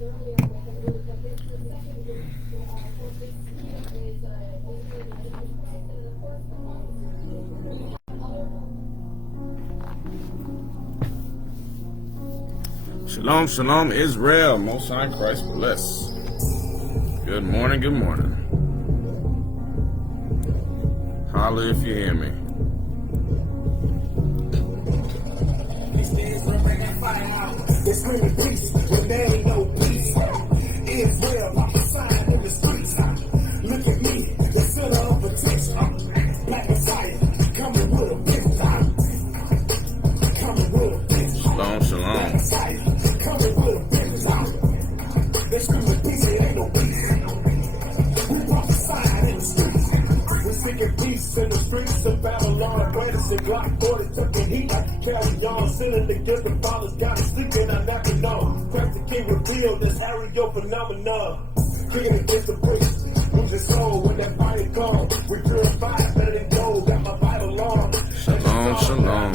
Shalom, shalom, Israel. Most High Christ bless. Good morning, good morning. Holla if you hear me. It's really peace when there ain't no peace. Israel, like a sign in the streets. Look at me, the center of attention. Black Messiah, coming with a big time. Coming with a big time. Shalom, shalom. Black Messiah, coming with a big time. It's really peace, it ain't no peace. We brought the sign in the streets. We're seeking peace in the streets of Babylon. Brothers and Glock 40 took heat. Carry on, sending the gift and fathers got it sleeping. I never know. Christ the King revealed this Harry Yo phenomenon. Kicking against the bricks, losing soul when that fire comes. We purify better than gold. Got my Bible on. Shalom, shalom.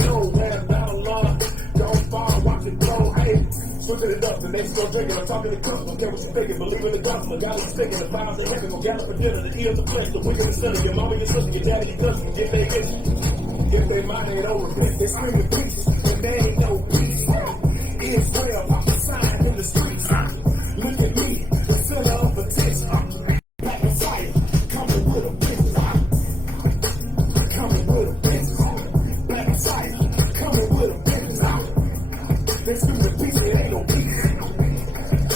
Don't fall, watch it go. Hey, switching it up. The next go drinking. I'm talking to customers. Care what you're thinking. Believe in the gospel. God is speaking. The fires in heaven. Go gather for dinner. The ears of flesh. The wicked and sinner. Your mama, your sister, your daddy, your cousin. Get their vision. If they mind ain't over this, they scream the peace, and there ain't no peace. Israel, pop a sign in the streets. Look at me, the center of attention. Black Messiah, coming with a big rock. Coming with a big rock. Black Messiah, coming with a big rock. They scream the peace, it ain't no peace.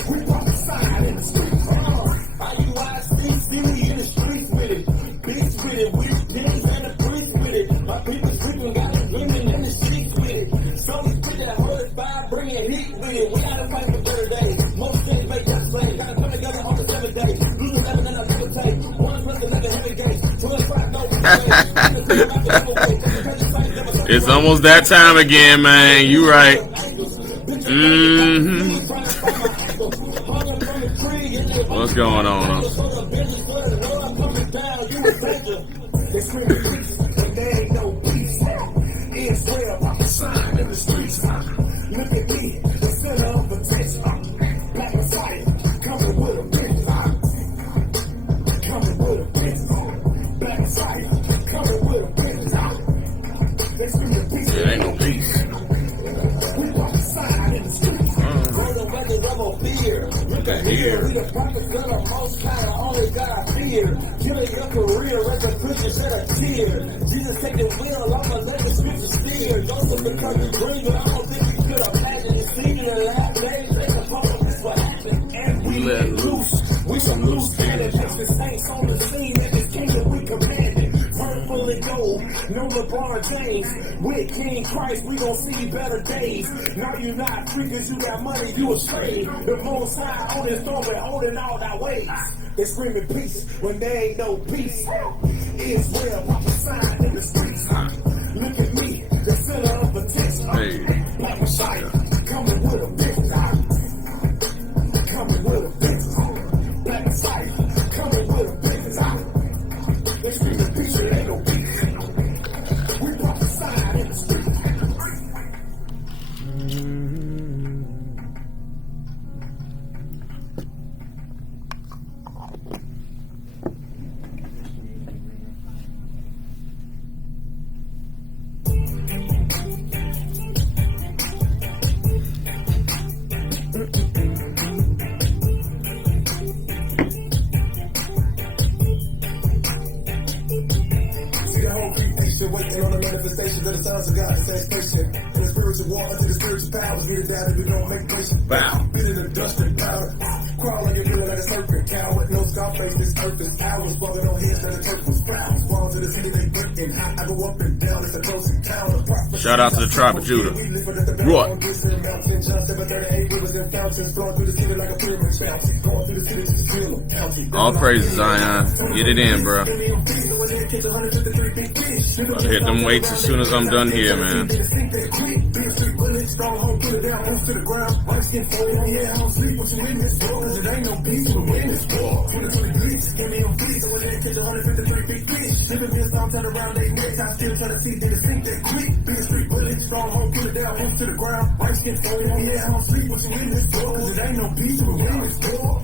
We pop a sign in the streets. Iuic, in the streets with it. Beats with it, we pigs and the priest with it. My people sleeping, got the women in the streets with it. So we put that hood by bringing heat with it. We gotta fight for 30 days. Most things make us slave. Gotta put together on the 7 days. Losing everything I never take. One plus another heavy gates. 25 no. It's almost that time again, man. You right. What's going on? They scream peace, and there ain't no peace. Israel, pop a sign in the streets. Look at me, the center of attention. Black Messiah, coming with a big time. Coming with a big time. Black Messiah, coming with a big time. They scream peace, It ain't no peace. we pop a sign in the streets. Rolling records, I'm on fear. Look at here, we the prophets of the most kind of only God fear. Killing your career, let the Christian shed a tear. Jesus take the wheel, I'ma let the scripture steer. Joseph become the dreamer, I don't think you could imagine it. Singing in the last days, they suppose this what happened. And we let loose, we some loose cannon. Takes the saints on the scene, and this kingdom we commanded. Purple and gold, no LeBron James. With King Christ, we gon' see better days. Now you not free cause you got money, you a slave. The most high on his throne, we're holding all our ways. They screaming peace when there ain't no peace. Israel, pop a sign in the streets. Look at me, the center of attention. Hey. Black Messiah, coming with a big time. Coming with a big time. Black Messiah, coming with a big time. They screaming peace, it ain't no peace. We pop a sign in the streets. Waiting on the manifestations of the sons of God, the same station. In the spiritual war, unto the spiritual powers, get it down if we don't make patience. Wow. Get in the dust and powder. Crawl like a feeling like a serpent. Coward, no scar face, this earth is ours. Falling on heads that the church was proud. Fall to the city, they breaking. I go up and down, it's a close encounter. Shout out to the tribe of Judah. What? All praise Zion. Get it in, bro. I'll hit them weights as soon as I'm done here, man. stronghold, put it down, roots to the ground. White skin fold, yeah, I don't sleep what you in this war, cause it ain't no peace, we're in this war. 2020 bleach, give me on fleek, so when they catch 153 big fish. Living this time, turn around, they neck, I still try to see, they just think that quick. Big street bullet, stronghold, put it down, roots to the ground. White skin fold, yeah, I don't sleep what you in this war, cause it ain't no peace, we're in this war.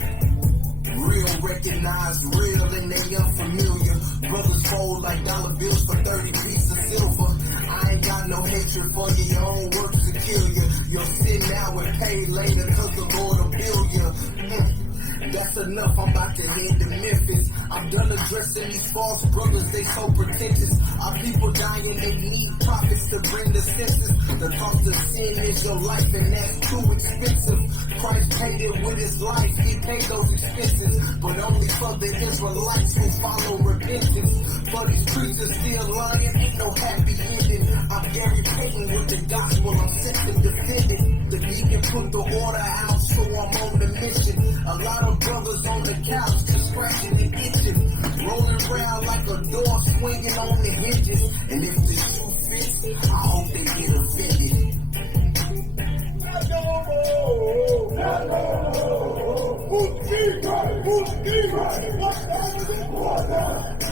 Real recognized, real and they unfamiliar. Brothers fold like dollar bills for 30 pieces of silver. I ain't got no hatred for you, your own works to kill you. You'll sin now and pay later cause the Lord will bill you. That's enough, I'm about to head to Memphis. I'm done addressing these false brothers, they so pretentious. Our people dying, they need prophets to bring the census. The cost of sin is your life and that's too expensive. Christ paid it with his life, he paid those expenses. But only for the Israelites who follow repentance. For these preachers still lying, ain't no happy ending. I'm Gary Payton with the gospel, I'm sent to defend it. The deacon put the order out, so I'm on the mission. A lot of brothers on the couch just scratching and itching, rolling around like a door swinging on the hinges. And if the shoe fits, I hope they get offended.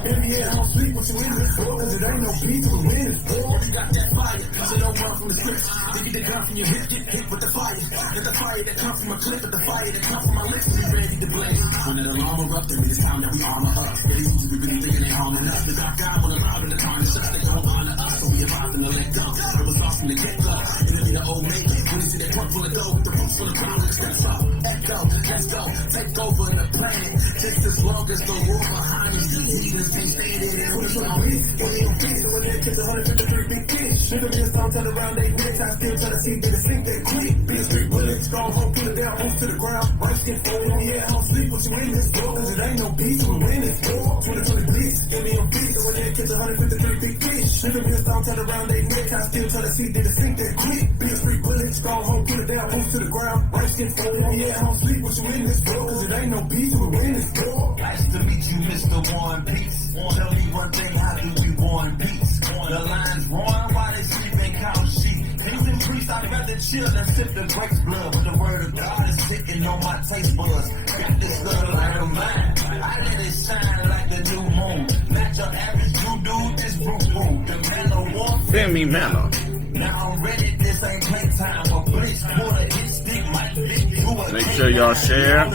Baby, yeah, I don't sleep what you in this for, cause it ain't no peace, we're in this war. You got that fire, so don't run from the scripts. They get the gun from your hip, get hit with the fire. Get the fire that comes from a clip, but the fire that comes from my lips, we ready to blaze. When an alarm erupts, it's time that we armor up. They usually really thinking they harming us. They got God when around in the tarnish us, they don't honor us, so we advise them to let go. It was awesome to get go, and then the old mate, when you see that truck full of dough, the roots full of ground, let's get up. Let's go, take over the planet. Just as long as the war behind us, Jesus ain't standing there with us on me. When they don't fix it, when they catch 153 big fish. Shoot them this time, turn around, they neck, I still try to see, get a sink that quick. Big street bullet, stronghold, put it down, roots to the ground. White skin fold, yeah, I don't sleep what you in this war, cause it ain't no peace, we're in this war. 2020 bleach, give me on fleek, so when they catch 153 big fish. Shoot them this time, turn around, they neck, I still try to see, get a sink that quick. Big street bullet, stronghold, put it down, roots to the ground. White skin fold, yeah, I don't sleep what you in this war, cause it ain't no peace, we're in this war. Nice to meet you, Mr. War and Peace. Tell me one thing, how do we war and peace? The lions roaring while they sleep and count sheep. Kings and priests, I'd rather chill than sip the grape's blood. But the word of God is sitting on my taste buds. Got this love like a mine. I let it shine like the new moon. Not your average dude, this boo-boo. The man of war. Femi manner. Now I'm ready, this ain't playtime. A blitz, pull a hit stick, might lick you a Make sure y'all share.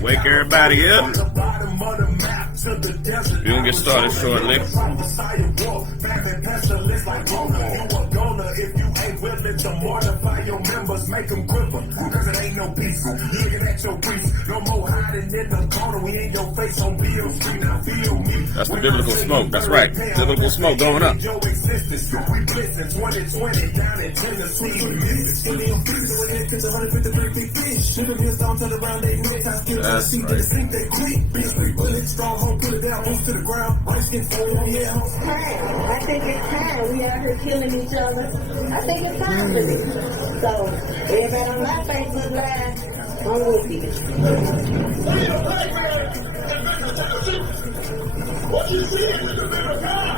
Wake everybody up. We're gonna get started shortly. If you ain't willing to mortify your members, make them quiver. Cause it ain't no peace. Looking at your priest. No more hiding in the corner. We in your face on Bill Street. Now feel me. That's the biblical smoke. That's right. Biblical smoke going up. Your existence. We blessing 2020 down in Tennessee. That's right. I think it's time. We out here killing each other. I think it's time for this. So, everybody on my Facebook Live, I'm with you. What you see with the bit of God?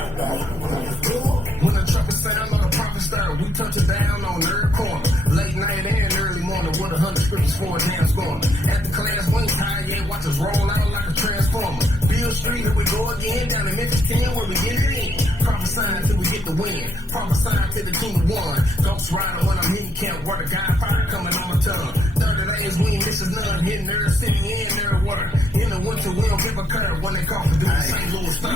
When the trucker sound on the prophet start, we touch it down on every corner. Late night and early morning with 100 scriptures for a damn scorner. At the class wing high, yeah, watch us roll out like a transformer. Bill Street, here we go again, down in Memphis 10 where we get it in. Prophesying until we get the win. Prophesying till the team won. Ghost rider when I'm hitting camp, word of God, fire coming on my tongue. 30 days, we ain't missing none. Hitting every city and every word. In the winter, we don't give a curve when they call for doing St. Louis stuff.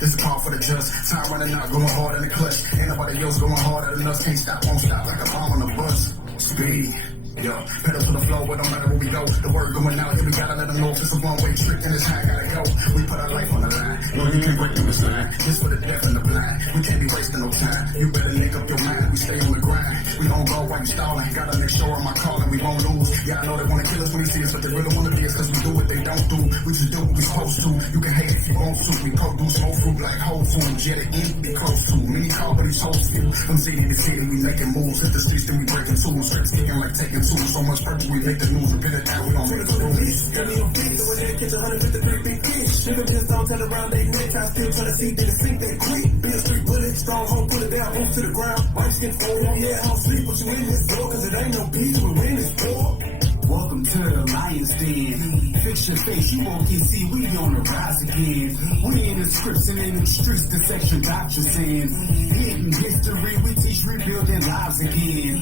This is a call for the just. Time running out, going hard in the clutch. Ain't nobody else going harder than us. Can't stop, won't stop like a bomb on the bus. Speed. Yo, pedal to the flow, it don't matter where we go. The word going out, here we gotta let them know if it's a one-way trick and it's how I gotta go. We put our life on the line. No, you can't break through this line. This for the deaf and the blind. We can't be wasting no time. You better make up your mind. We stay on the grind. We don't go while you stalling. Gotta make sure on my calling we won't lose. Yeah, I know they wanna kill us when they see us, but they really wanna be us cause we do what they don't do. We just do what we supposed to. You can hate if you want to. We produce whole fruit like whole food. Yeah, the ink be close to. Many call, but these whole few. From city to city, we making moves. Hit the streets, then we breaking tools. Strips kicking like taking tools. So much purpose, we make the news. Repent it down, we don't make the rules. Got me on feet, so when they catch 153 big fish. Should've just don't turn around, they next time still trying to see did it sink that quick. Be a street bullet, stronghold, put it down, bones to the ground. White skin fold on, yeah, I don't sleep with you in this door, cause it ain't no peace, we win this war. Welcome to the Lion's Den. Fix your face, you won't get see, we on the rise again. We in the scripts and in the streets, the section doctors in. Hidden history, we teach rebuilding lives again.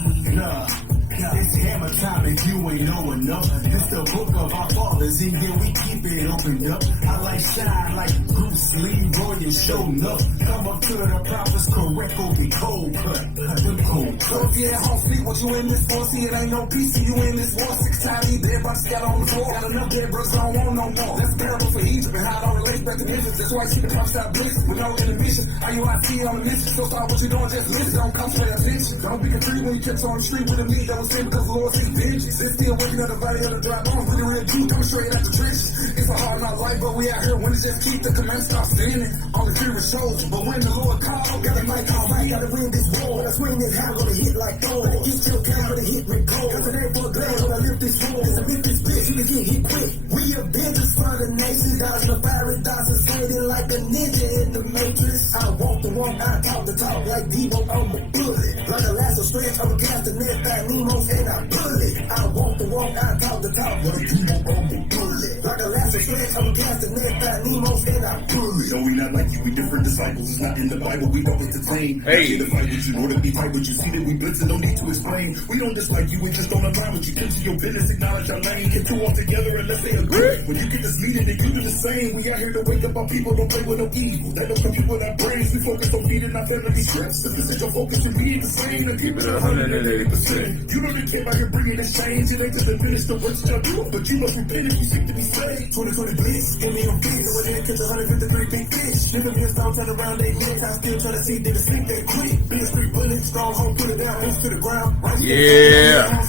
It's hammer time if you ain't know enough. It's the book of our fathers, and yeah, we keep it opened up. I like shine like Bruce Lee, Roy, show enough. Come up to the prophets, correct, or be cold cut. Them cold cut. Yeah, home sleep, what you in this for? See, it ain't no peace, see you in this war. 6 times, everybody scattered on the floor. Got enough dead brothers, I don't want no more. That's terrible for Egypt, and how it all relates back to Memphis. That's why you see the clock stop blitz with no intermission. IUIC on the mission, so start what you doing, just listen. Don't come pay attention. Don't be confused when you catch on the street with a lead that was because the Lord sees vengeance. It's still working at the body of the dry bones. Really real truth coming straight out the trenches. It's a hard knock life, but we out here when it just keep the command stop standing. All the fear is shows, but when the Lord calls, got a mic call right, gotta win this war. When I swing this high, gonna hit like Thor. When it gets your time, gonna hit with cold. Cause it ain't for a glad when I lift this floor. Cause I lift this bitch, you can get hit quick. We are builders for the nation, dodging the fiery dots and sliding like a ninja in the matrix. I walk the walk, I talk the talk like Devo on the bullet. Like a lasso stretch, I'm a cast the net back, Nemos and I pull it. I walk the walk, I talk the talk like Devo on the bullet. Like a lasso stretch, I'm a cast the net back, Nemos and I pull it. No, we not like you, we different disciples. It's not in the Bible, we don't entertain. Hey. To fight with you, nor to be fight with you. See that we blitzing, no need to explain. We don't dislike you, we just don't align with you. Into your business, acknowledge our lane. Get two all together unless they agree. When you get this leading, then you do the same. We out here to wake up our people, don't play with no evil. They don't compete with our brains. We focus on feeding our family strips. If this is your focus, you be the same. And keep it 180%. You know they came out here bringing this change. It ain't just to finish the work that y'all do, but you must repent if you seek to be saved. 2020 blitz, give me your feet. When they catch 153 big fish. Never be a stone, turn around, they neck. I still try to see, did it sink that quick. Be a street bullet, stronghold, put it down, hands to the ground. Yeah.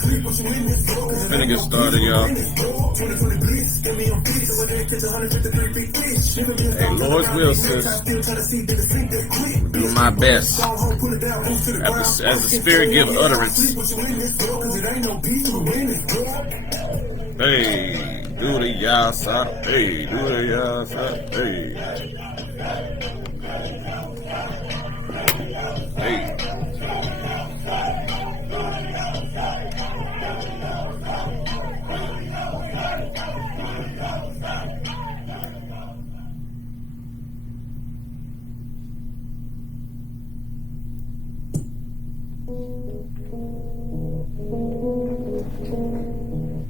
Finna get started, y'all. Hey, Lord's will, sis. Do my best. As the Spirit give utterance. Hey, do the yasa. Hey, do the yasa. Hey. Hey.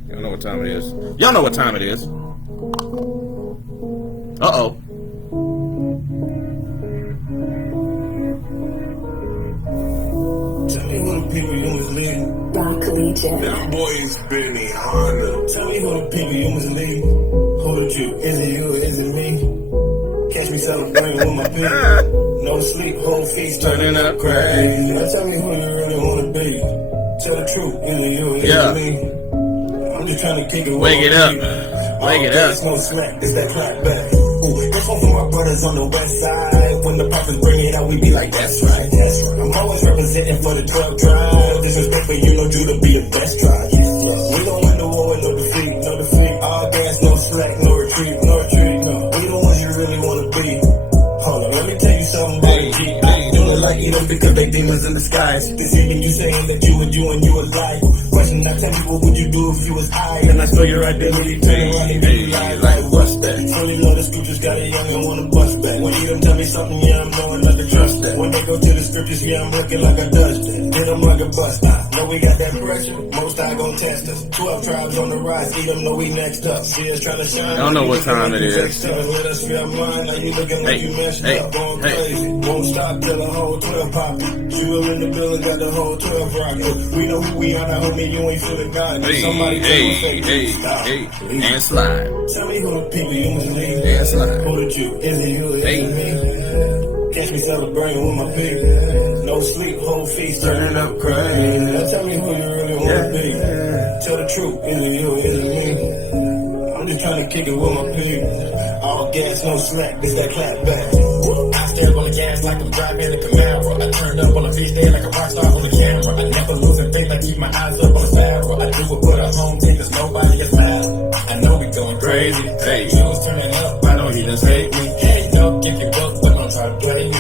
Y'all know what time it is. Y'all know what time it is. Uh-oh. Tell me who the people you was leading. Them boys been me Honda. Tell me who the people you was leading. Who is you? Is it you? Is it me? Catch me celebrating with my people. No sleep, whole feast turning up crazy. Now tell me who you really wanna be. Tell the truth, is it you? Is it me? I'm just trying to kick it. Wake it up. Wake it up. It's no slack, it's that clap back. Ooh, this one for my brothers on the west side. When the prophets bring it out, we be like, that's right, that's right. I'm always representing for the drug drive. Disrespect for you, know you to be the best drive. We don't win the war with no defeat, no defeat. All gas, no slack, no retreat, no retreat. We the ones you really wanna be. Hold on, let me tell you something about it. You look like you know because they demons in the skies. Deceiving you, saying that you and you alive. Question, I tell you, what would you do if you was high? And I show your identity, tell you why you lie. Like, what's that? So you know the scriptures got a young and wanna bust back. When you them tell me something, yeah, I'm knowing not to trust that. When they go to the scriptures, yeah, I'm looking like a dustin'. Hit them like a bust. Know we got that pressure, most I gon' test us. 12 tribes on the rise, see them know we next up. See us trying to shine. I don't know what time it is. Let us feel mine, now you looking like you messed up. Going crazy, won't stop till the whole 12 pop. You in the building, got the whole 12 rocket. We know who we are, now homie, you ain't feeling God. Somebody and slide. Tell me who the people you was leading. And slide. Who did you? Is it you? Is it me? Catch me celebrating with my people. No sleep, whole feast turning up crazy. Now tell me who you really wanna be. Tell the truth, is it you? Is it me? I'm just trying to kick it with my people. All gas, no slack, it's that clap back. I stare on the gas like I'm driving a Camaro. I turned up on a fish there like a rock star on the camera. I never lose a thing, I keep my eyes up on the saddle. I do it for the home team, cause nobody is mad. I know we going crazy. Hey, you was turning up, I know he just hate me. Hey, no, if you buck, but don't try to play me.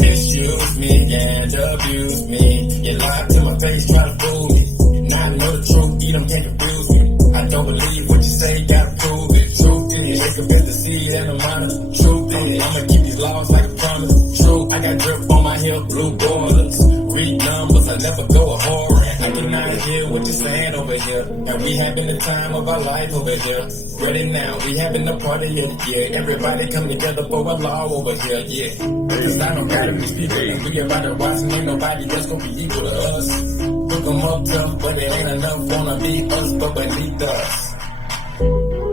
Misuse me and abuse me. You lie to my face, try to fool me. Now I know the truth, you don't can't confuse me. I don't believe what you say, gotta prove it. Truth is, they can bet the seed and the minor. Truth is, I'ma keep these laws like a promise. True, I got drip on my hip, blue borders. Read numbers, I never go a horror. I cannot hear what you're saying over here. And we having the time of our life over here. Ready now, we having a party of the year. Everybody come together for a law over here, yeah. Cause I don't gotta be speaking. We about to watch and ain't nobody that's gonna be equal to us. Look them up tough, but it ain't enough wanna be us, but beneath us.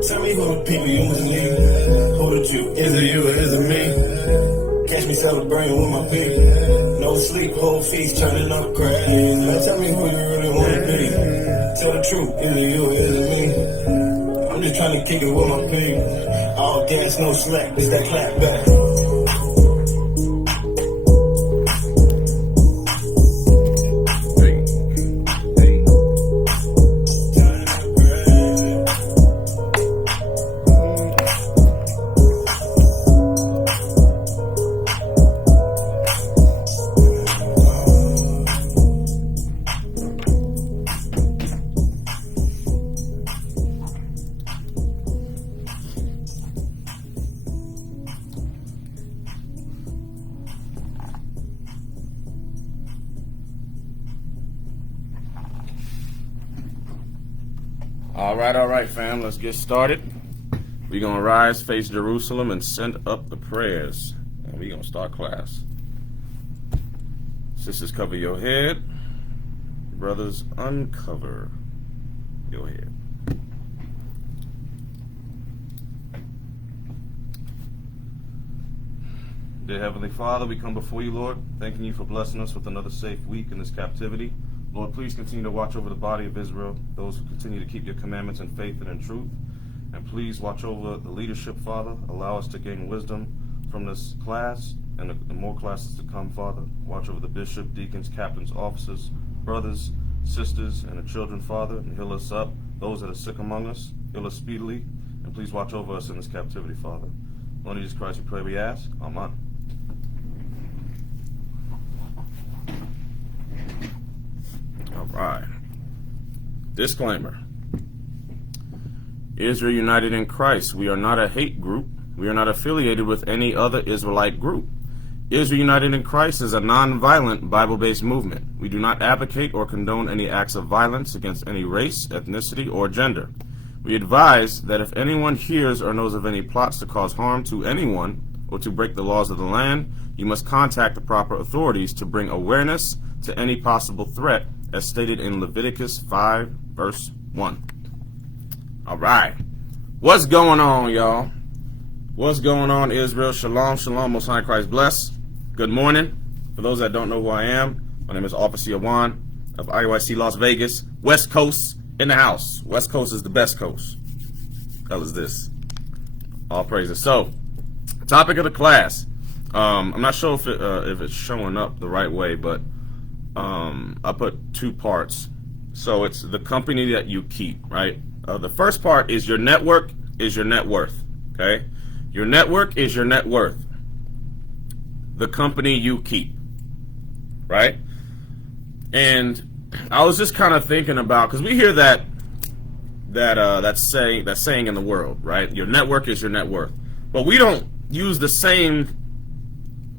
Tell me who the people you must need. Who the you? Is it you or is it me? Catch me celebrating with my people. No sleep, whole feast, turning up crack. Man, tell me who you really wanna be. Tell the truth, is it you or is it me? I'm just trying to kick it with my people. All gas, no slack, it's that clap back. All right, fam, let's get started. We're going to rise, face Jerusalem, and send up the prayers. And we're going to start class. Sisters, cover your head. Brothers, uncover your head. Dear Heavenly Father, we come before you, Lord, thanking you for blessing us with another safe week in this captivity. Lord, please continue to watch over the body of Israel, those who continue to keep your commandments in faith and in truth. And please watch over the leadership, Father. Allow us to gain wisdom from this class and the more classes to come, Father. Watch over the bishop, deacons, captains, officers, brothers, sisters, and the children, Father, and heal us up. Those that are sick among us, heal us speedily. And please watch over us in this captivity, Father. Lord Jesus Christ, we pray, we ask. Amen. All right. Disclaimer. Israel United in Christ. We are not a hate group. We are not affiliated with any other Israelite group. Israel United in Christ is a non-violent Bible-based movement. We do not advocate or condone any acts of violence against any race, ethnicity, or gender. We advise that if anyone hears or knows of any plots to cause harm to anyone or to break the laws of the land, you must contact the proper authorities to bring awareness to any possible threat, as stated in Leviticus 5, verse 1. All right. What's going on, y'all? What's going on, Israel? Shalom, shalom, Most High Christ bless. Good morning. For those that don't know who I am, my name is Officer Iuic of Iuic Las Vegas. West Coast in the house. West Coast is the best coast. Hell is this? All praises. So, topic of the class. I'm not sure if it's showing up the right way, but I put two parts. So it's the company that you keep, right? The first part is your network is your net worth, okay? Your network is your net worth. The company you keep, right? And I was just kind of thinking about, because we hear that saying in the world, right? Your network is your net worth. But we don't use the same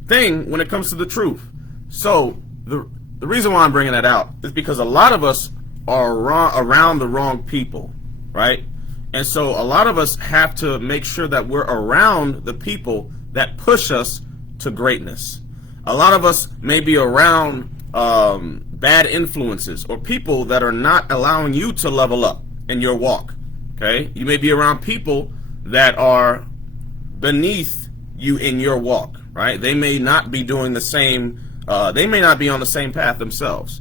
thing when it comes to the truth. So the reason why I'm bringing that out is because a lot of us are around the wrong people, right? And so a lot of us have to make sure that we're around the people that push us to greatness. A lot of us may be around bad influences or people that are not allowing you to level up in your walk, okay? You may be around people that are beneath you in your walk, right? They may not be doing the same, they may not be on the same path themselves.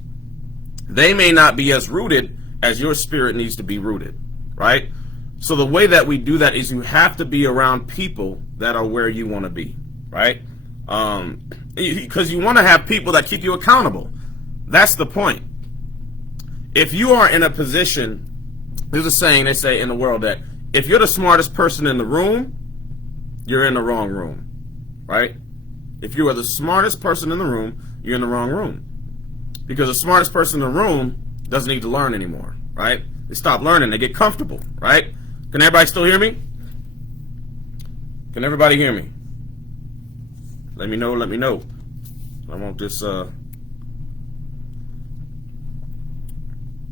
They may not be as rooted as your spirit needs to be rooted, right? So the way that we do that is you have to be around people that are where you want to be, right? Because you want to have people that keep you accountable. That's the point. If you are in a position, there's a saying they say in the world that if you're the smartest person in the room, you're in the wrong room, right? If you are the smartest person in the room, you're in the wrong room. Because the smartest person in the room doesn't need to learn anymore, right? They stop learning, they get comfortable, right? Can everybody still hear me? Can everybody hear me? Let me know, let me know. I want this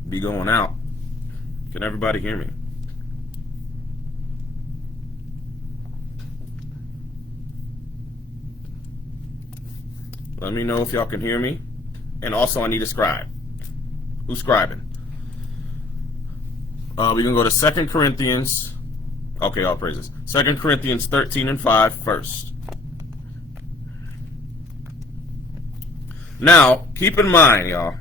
be going out. Can everybody hear me? Let me know if y'all can hear me. And also I need a scribe. Who's scribing? We're going to go to 2 Corinthians. Okay, all praises. 2 Corinthians 13 and 5 first. Now, keep in mind, y'all,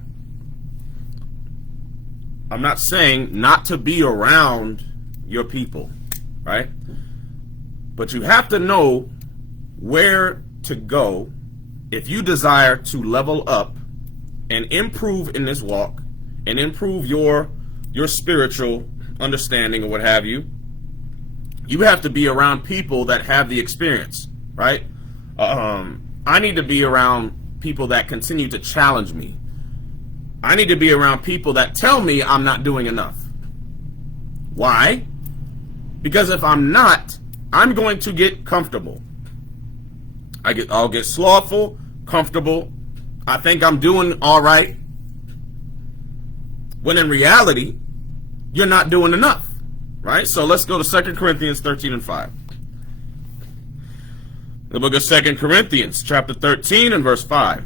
I'm not saying not to be around your people, right? But you have to know where to go if you desire to level up and improve in this walk and improve your spiritual understanding or what have you. You have to be around people that have the experience, right? I need to be around people that continue to challenge me. I need to be around people that tell me I'm not doing enough. Why? Because if I'm not, I'm going to get comfortable. I'll get slothful, comfortable. I think I'm doing all right. When in reality, you're not doing enough, right? So let's go to 2 Corinthians 13 and 5. The book of 2 Corinthians, chapter 13 and verse 5.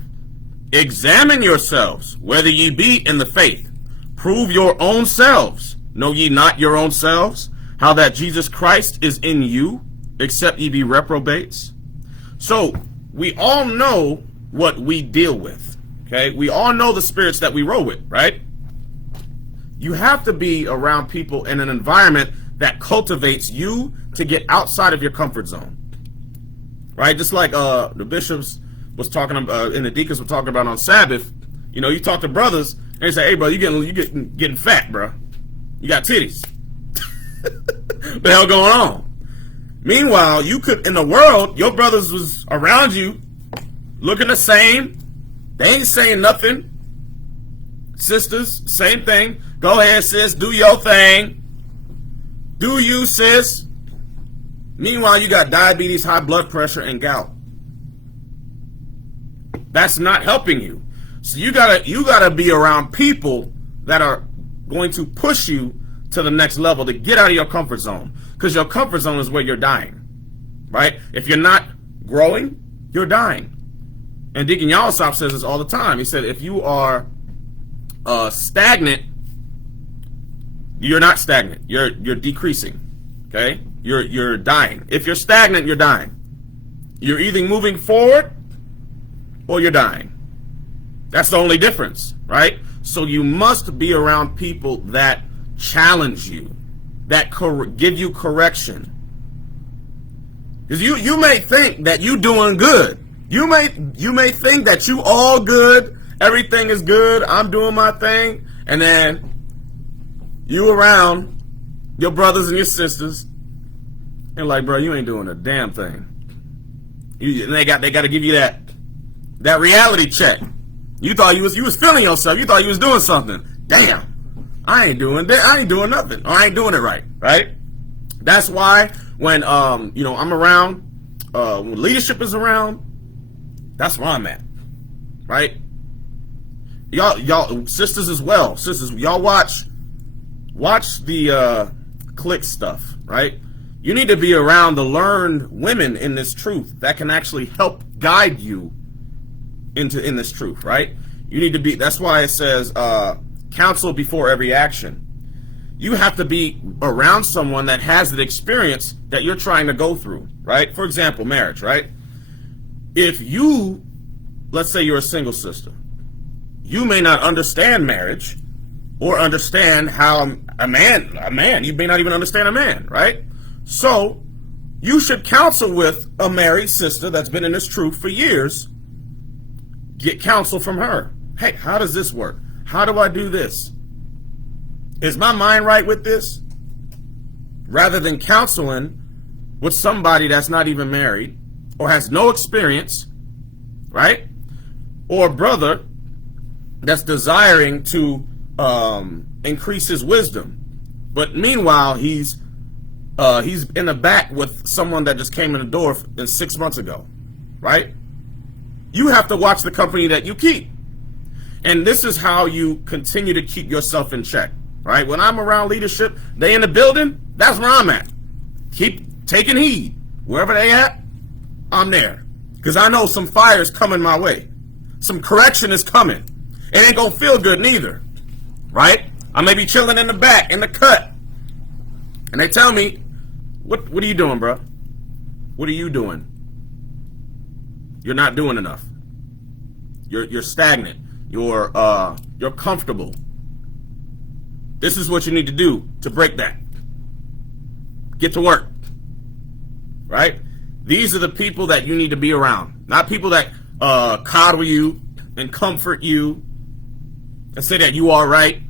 Examine yourselves, whether ye be in the faith. Prove your own selves. Know ye not your own selves, how that Jesus Christ is in you, except ye be reprobates? So, we all know what we deal with, okay? We all know the spirits that we roll with, right? You have to be around people in an environment that cultivates you to get outside of your comfort zone, right? Just like the bishops was talking about, and the deacons were talking about on Sabbath. You know, you talk to brothers, and they say, "Hey, bro, you getting fat, bro. You got titties." What the hell going on? Meanwhile, you could, in the world, your brothers was around you, looking the same. They ain't saying nothing. Sisters, same thing. Go ahead, sis. Do your thing. Do you, sis. Meanwhile, you got diabetes, high blood pressure, and gout. That's not helping you. So you gotta be around people that are going to push you to the next level, to get out of your comfort zone. Because your comfort zone is where you're dying, right? If you're not growing, you're dying. And Deacon Yalsop says this all the time. He said, if you are stagnant, you're not stagnant. You're decreasing. Okay? You're dying. If you're stagnant, you're dying. You're either moving forward or you're dying. That's the only difference, right? So you must be around people that challenge you, that give you correction. Because you may think that you doing good. You may think that you all good, everything is good, I'm doing my thing, and then you around your brothers and your sisters, and like, bro, you ain't doing a damn thing. They got to give you that reality check. You thought you was feeling yourself. You thought you was doing something. Damn, I ain't doing that. I ain't doing nothing. Or I ain't doing it right. That's why when I'm around, when leadership is around, that's where I'm at. Right? Y'all sisters as well. Sisters, y'all watch the click stuff, right? You need to be around the learned women in this truth that can actually help guide you in this truth, right? You need to be, that's why it says counsel before every action. You have to be around someone that has the experience that you're trying to go through, right? For example, marriage, right? If you, let's say you're a single sister, you may not understand marriage or understand how a man, you may not even understand a man, right? So you should counsel with a married sister that's been in this truth for years. Get counsel from her. Hey, how does this work? How do I do this? Is my mind right with this? Rather than counseling with somebody that's not even married or has no experience, right? Or a brother that's desiring to increase his wisdom, but meanwhile he's in the back with someone that just came in the door 6 months ago, right? You have to watch the company that you keep. And this is how you continue to keep yourself in check, right? When I'm around leadership, they in the building, that's where I'm at. Keep taking heed. Wherever they at, I'm there. Because I know some fire is coming my way. Some correction is coming. It ain't gonna feel good neither, right? I may be chilling in the back, in the cut. And they tell me, what are you doing, bro? What are you doing? You're not doing enough. You're stagnant. You're comfortable. This is what you need to do to break that. Get to work. Right? These are the people that you need to be around. Not people that coddle you and comfort you and say that you are right.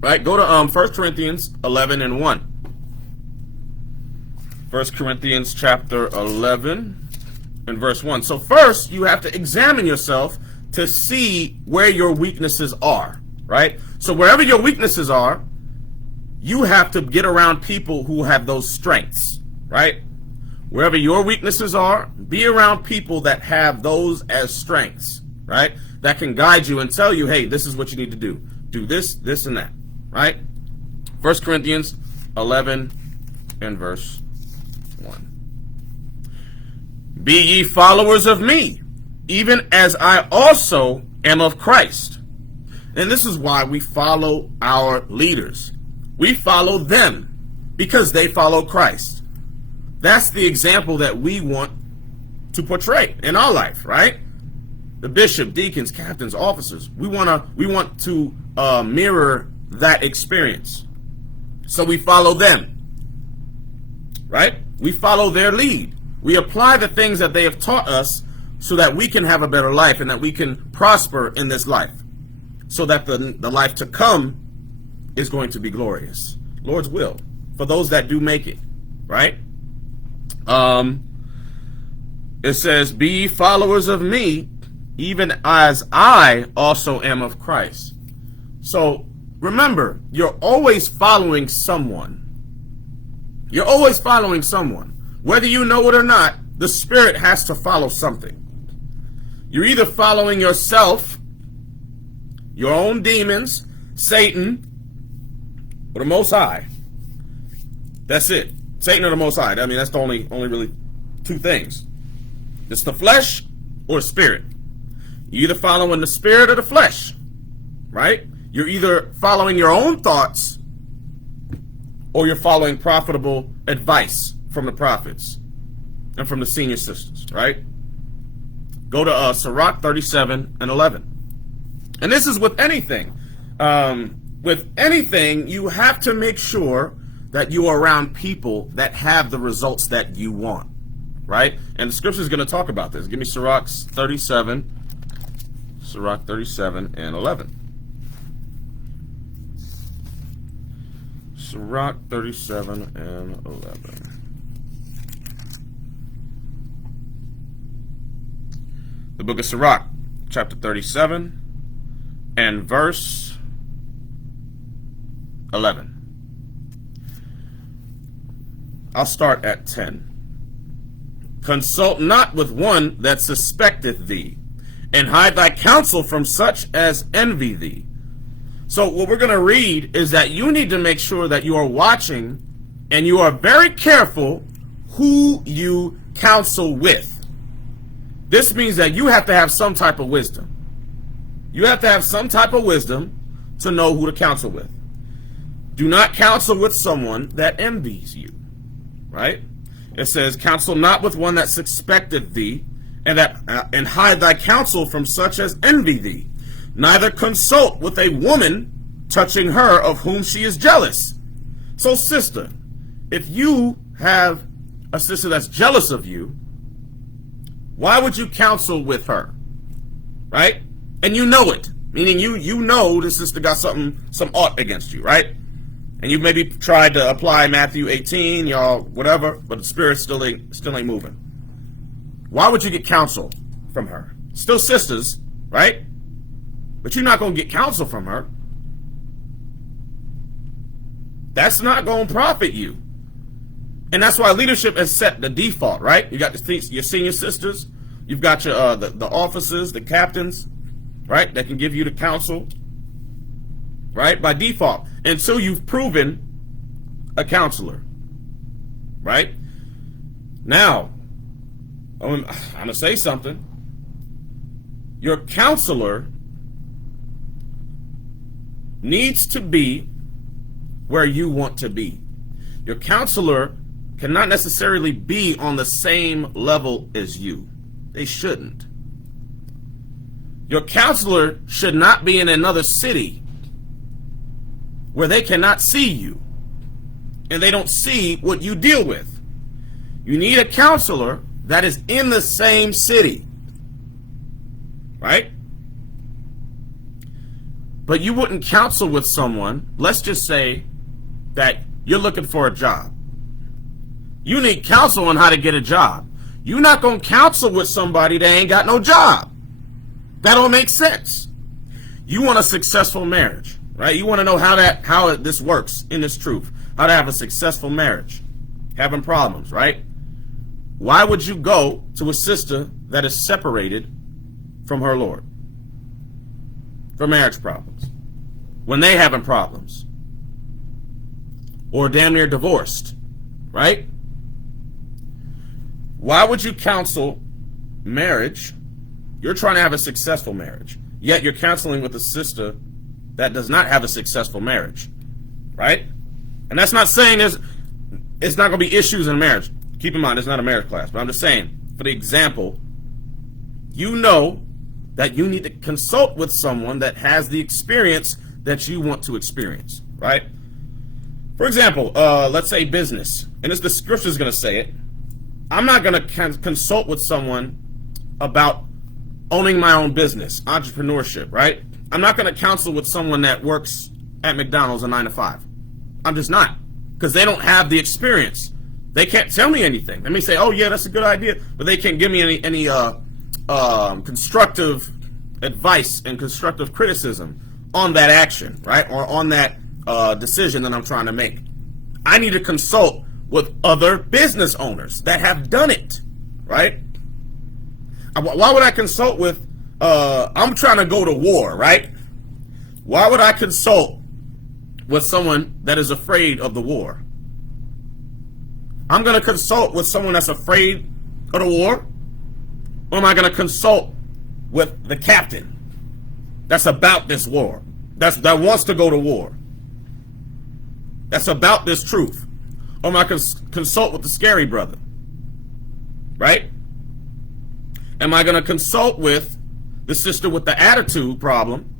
Right? Go to 1 Corinthians 11 and 1. 1 Corinthians chapter 11 and verse 1. So first, you have to examine yourself to see where your weaknesses are, right? So wherever your weaknesses are, you have to get around people who have those strengths, right? Wherever your weaknesses are, be around people that have those as strengths, right? That can guide you and tell you, hey, this is what you need to do. Do this, this, and that, right? 1 Corinthians 11 and verse 1. Be ye followers of me, even as I also am of Christ. And this is why we follow our leaders. We follow them because they follow Christ. That's the example that we want to portray in our life, right? The bishop, deacons, captains, officers. We want to mirror that experience. So we follow them, right? We follow their lead. We apply the things that they have taught us so that we can have a better life and that we can prosper in this life, so that the life to come is going to be glorious. Lord's will for those that do make it, right? It says, be ye followers of me, even as I also am of Christ. So remember, you're always following someone. You're always following someone. Whether you know it or not, the Spirit has to follow something. You're either following yourself, your own demons, Satan, or the Most High. That's it. Satan or the Most High. I mean, that's the only really two things. It's the flesh or spirit. You're either following the spirit or the flesh, right? You're either following your own thoughts or you're following profitable advice from the prophets and from the senior sisters, right? Go to Sirach 37 and 11. And this is with anything. With anything, you have to make sure that you are around people that have the results that you want, right? And the scripture is going to talk about this. Give me Sirach 37 and 11. Sirach 37 and 11. The book of Sirach, chapter 37 and verse 11. I'll start at 10. Consult not with one that suspecteth thee, and hide thy counsel from such as envy thee. So what we're going to read is that you need to make sure that you are watching and you are very careful who you counsel with. This means that you have to have some type of wisdom. You have to have some type of wisdom to know who to counsel with. Do not counsel with someone that envies you, right? It says, counsel not with one that suspecteth thee, and hide thy counsel from such as envy thee. Neither consult with a woman touching her of whom she is jealous. So, sister, if you have a sister that's jealous of you, why would you counsel with her, right? And you know it, meaning you know this sister got some ought against you, right? And you maybe tried to apply Matthew 18, y'all, whatever, but the Spirit still ain't moving. Why would you get counsel from her? Still sisters, right? But you're not going to get counsel from her. That's not going to profit you. And that's why leadership has set the default, right? You got your senior sisters. You've got your the officers, the captains, right? That can give you the counsel, right? By default. Until you've proven a counselor, right? Now, I'm going to say something. Your counselor needs to be where you want to be. Your counselor cannot necessarily be on the same level as you. They shouldn't. Your counselor should not be in another city where they cannot see you and they don't see what you deal with. You need a counselor that is in the same city, right? But you wouldn't counsel with someone, let's just say that you're looking for a job. You need counsel on how to get a job. You're not going to counsel with somebody that ain't got no job. That don't make sense. You want a successful marriage, right? You want to know how this works in this truth. How to have a successful marriage. Having problems, right? Why would you go to a sister that is separated from her Lord for marriage problems when they having problems or damn near divorced, right? Why would you counsel marriage? You're trying to have a successful marriage, yet you're counseling with a sister that does not have a successful marriage, right? And that's not saying it's not going to be issues in a marriage. Keep in mind, it's not a marriage class, but I'm just saying, for the example, you know that you need to consult with someone that has the experience that you want to experience, right? For example, let's say business, and the scripture is going to say it. I'm not going to consult with someone about owning my own business, entrepreneurship, right? I'm not going to counsel with someone that works at McDonald's a 9 to 5. I'm just not, because they don't have the experience. They can't tell me anything. They may say, "Oh yeah, that's a good idea," but they can't give me any constructive advice and constructive criticism on that action, right, or on that decision that I'm trying to make. I need to consult with other business owners that have done it, right? Why would I consult with? I'm trying to go to war, right? Why would I consult with someone that is afraid of the war? I'm going to consult with someone that's afraid of the war, or am I going to consult with the captain that's about this war, that wants to go to war, that's about this truth? Or am I going to consult with the scary brother, right? Am I going to consult with the sister with the attitude problem,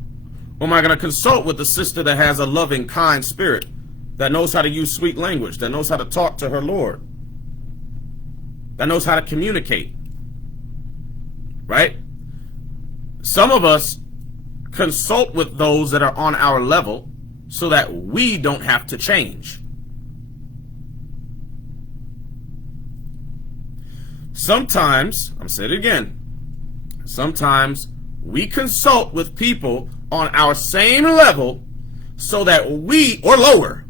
or am I going to consult with the sister that has a loving, kind spirit, that knows how to use sweet language, that knows how to talk to her Lord, that knows how to communicate, right? Some of us consult with those that are on our level so that we don't have to change. Sometimes, I'm saying it again, sometimes we consult with people on our same level so that we, or lower,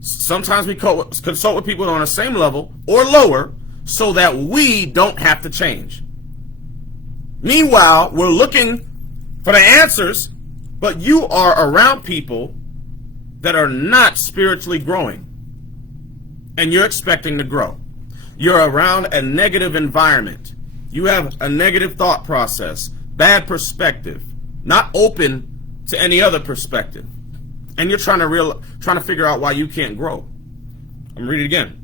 sometimes we consult with people on the same level or lower so that we don't have to change. Meanwhile, we're looking for the answers, but you are around people that are not spiritually growing, and you're expecting to grow. You're around a negative environment. You have a negative thought process, bad perspective, not open to any other perspective. And you're trying to figure out why you can't grow. I'm reading it again.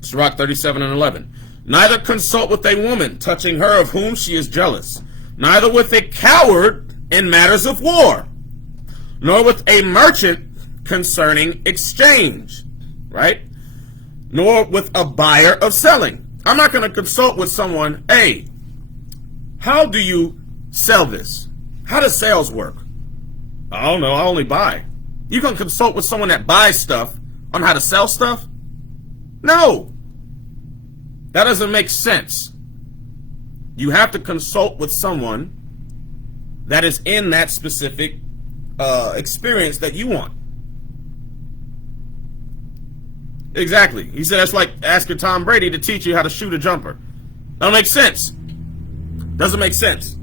Sirach 37:11. Neither consult with a woman touching her of whom she is jealous, neither with a coward in matters of war, nor with a merchant concerning exchange, right? Nor with a buyer of selling. I'm not going to consult with someone, "Hey, how do you sell this? How does sales work?" "I don't know, I only buy." You can consult with someone that buys stuff on how to sell stuff? No. That doesn't make sense. You have to consult with someone that is in that specific experience that you want. Exactly. He said that's like asking Tom Brady to teach you how to shoot a jumper. Doesn't make sense. Doesn't make sense.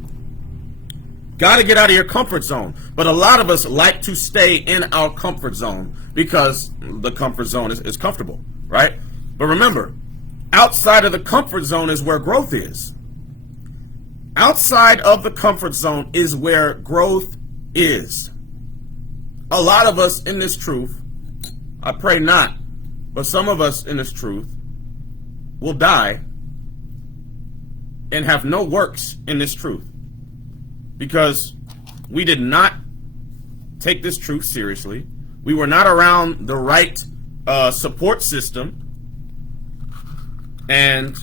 Got to get out of your comfort zone. But a lot of us like to stay in our comfort zone because the comfort zone is comfortable, right? But remember, outside of the comfort zone is where growth is. Outside of the comfort zone is where growth is. A lot of us in this truth, I pray not, but some of us in this truth will die and have no works in this truth because we did not take this truth seriously. We were not around the right support system, and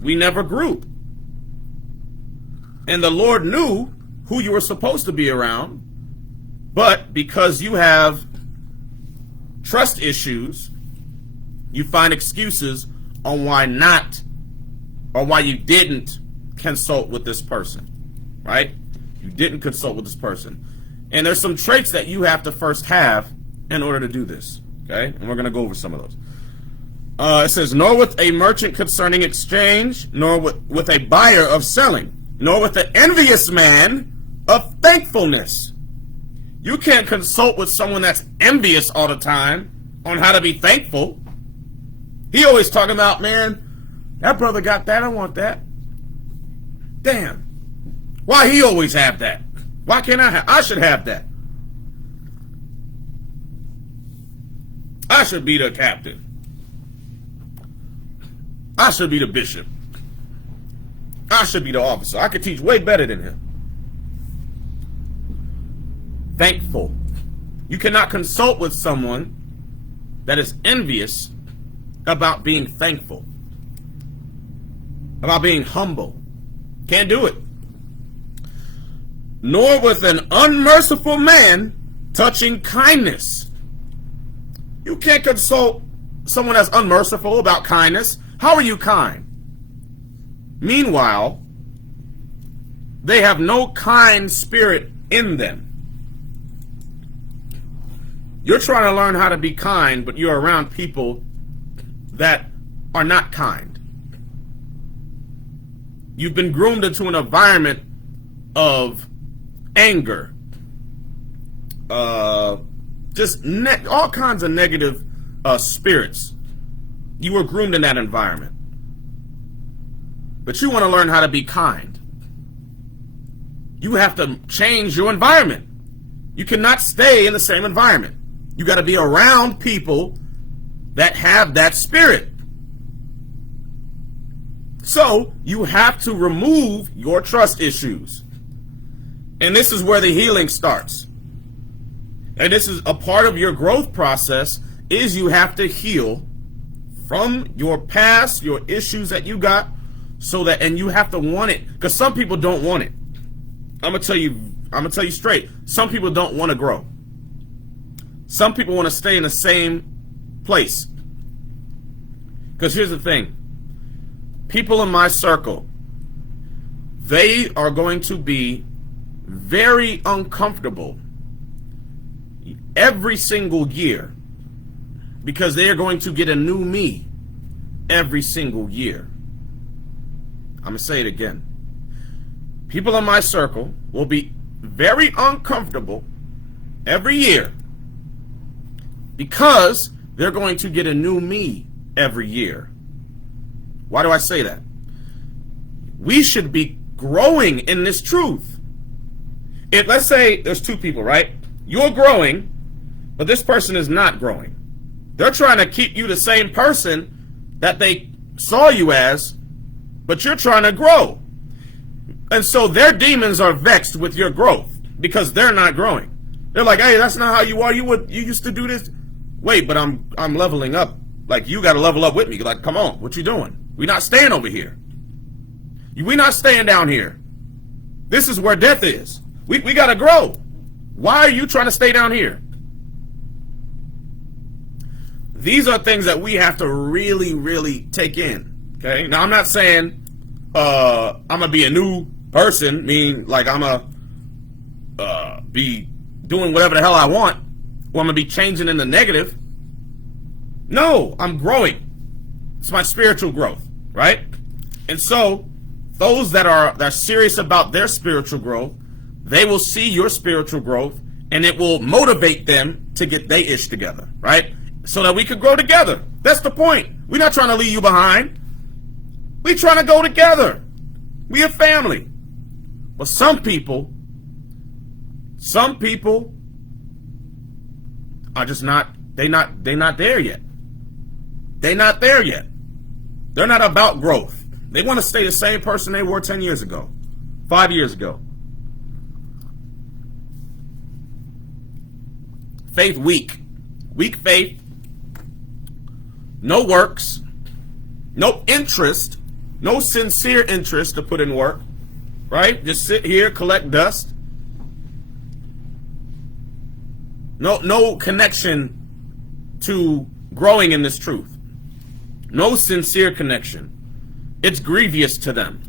we never grew. And the Lord knew who you were supposed to be around, but because you have trust issues, you find excuses on why not, or why you didn't consult with this person, right? You didn't consult with this person. And there's some traits that you have to first have in order to do this, okay? And we're going to go over some of those. It says, nor with a merchant concerning exchange, nor with a buyer of selling, nor with the envious man of thankfulness. You can't consult with someone that's envious all the time on how to be thankful. He always talking about, man, that brother got that, I want that. Damn. Why he always have that? Why can't I should have that. I should be the captain. I should be the bishop. I should be the officer. I could teach way better than him. Thankful. You cannot consult with someone that is envious about being thankful, about being humble. Can't do it. Nor with an unmerciful man touching kindness. You can't consult someone that's unmerciful about kindness. How are you kind? Meanwhile, they have no kind spirit in them. You're trying to learn how to be kind, but you're around people that are not kind. You've been groomed into an environment of anger, just all kinds of negative spirits. You were groomed in that environment. But you want to learn how to be kind. You have to change your environment. You cannot stay in the same environment. You got to be around people that have that spirit. So you have to remove your trust issues. And this is where the healing starts. And this is a part of your growth process, is you have to heal from your past, your issues that you got, so that, and you have to want it, because some people don't want it. I'm gonna tell you straight. Some people don't want to grow. Some people want to stay in the same place. Because here's the thing. People in my circle, they are going to be very uncomfortable every single year because they are going to get a new me every single year. I'm going to say it again. People in my circle will be very uncomfortable every year because they're going to get a new me every year. Why do I say that? We should be growing in this truth. If, let's say there's two people, right? You're growing, but this person is not growing. They're trying to keep you the same person that they saw you as, but you're trying to grow. And so their demons are vexed with your growth because they're not growing. They're like, hey, that's not how you are. You used to do this. Wait, but I'm leveling up. Like, you got to level up with me. Like, come on, what you doing? We're not staying over here. We're not staying down here. This is where death is. We got to grow. Why are you trying to stay down here? these are things that we have to really, really take in. Okay. Now, I'm not saying I'm gonna be a new person, meaning like I'm gonna be doing whatever the hell I want, or I'm gonna be changing in the negative. No, I'm growing. It's my spiritual growth, right? And so, those that are serious about their spiritual growth, they will see your spiritual growth, and it will motivate them to get their ish together, right? So that we could grow together. That's the point. We're not trying to leave you behind. We're trying to go together. We a family. But some people are just not, they're not there yet. They're not there yet. They're not about growth. They want to stay the same person they were 10 years ago, 5 years ago. Faith weak. Weak faith. No works. No interest. No sincere interest to put in work. Right? Just sit here, collect dust. No connection to growing in this truth. No sincere connection. It's grievous to them.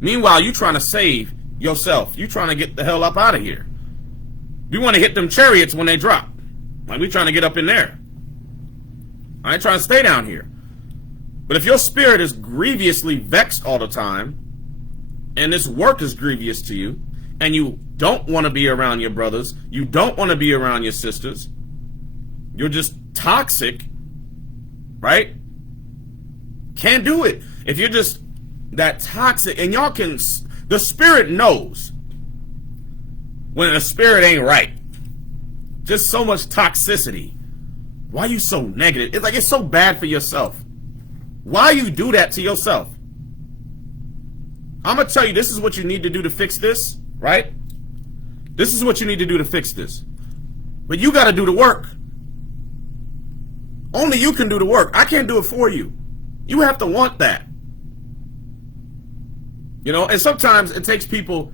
Meanwhile, you trying to save yourself. You trying to get the hell up out of here. We want to hit them chariots when they drop. Like we trying to get up in there. I ain't trying to stay down here. But if your spirit is grievously vexed all the time, and this work is grievous to you, and you don't want to be around your brothers, you don't want to be around your sisters, you're just toxic, right? Can't do it. If you're just that toxic, and y'all can, the spirit knows when the spirit ain't right. Just so much toxicity. Why are you so negative? It's like it's so bad for yourself. Why you do that to yourself? I'm going to tell you, this is what you need to do to fix this, right? This is what you need to do to fix this. But you got to do the work. Only you can do the work. I can't do it for you. You have to want that. You know, and sometimes it takes people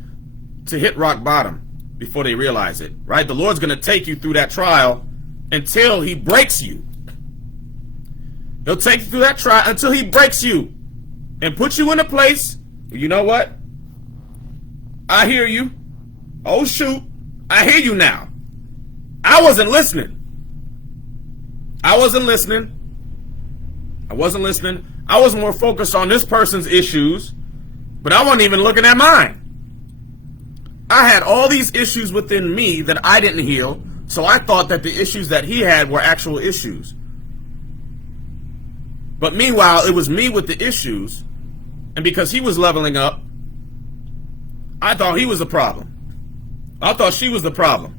to hit rock bottom before they realize it, right? The Lord's going to take you through that trial until he breaks you. He'll take you through that trial until he breaks you and puts you in a place. You know what? I hear you. Oh, shoot. I hear you now. I wasn't listening. I wasn't listening. I was more focused on this person's issues, but I wasn't even looking at mine. I had all these issues within me that I didn't heal, so I thought that the issues that he had were actual issues. But meanwhile, it was me with the issues, and because he was leveling up, I thought he was the problem. I thought she was the problem.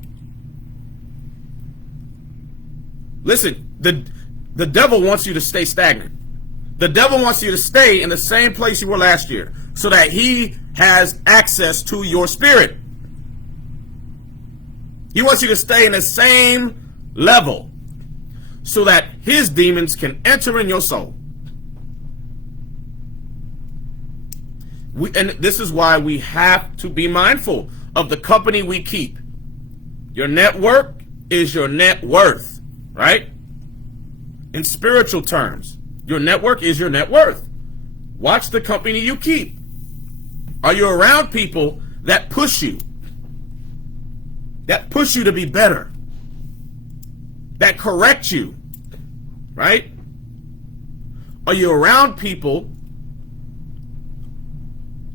Listen, the devil wants you to stay stagnant. The devil wants you to stay in the same place you were last year so that he has access to your spirit. He wants you to stay in the same level so that his demons can enter in your soul. And this is why we have to be mindful of the company we keep. Your network is your net worth, right? In spiritual terms, your network is your net worth. Watch the company you keep. Are you around people that push you? That push you to be better? That correct you, right? Are you around people,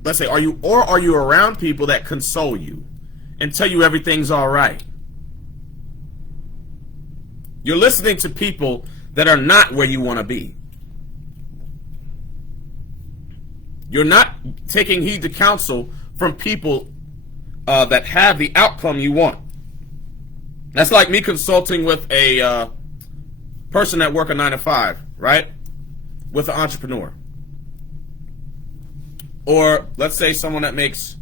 let's say, are you around people that console you and tell you everything's all right? You're listening to people that are not where you want to be. You're not taking heed to counsel from people that have the outcome you want. That's like me consulting with a person that works a 9 to 5, right? With an entrepreneur. Or let's say someone that makes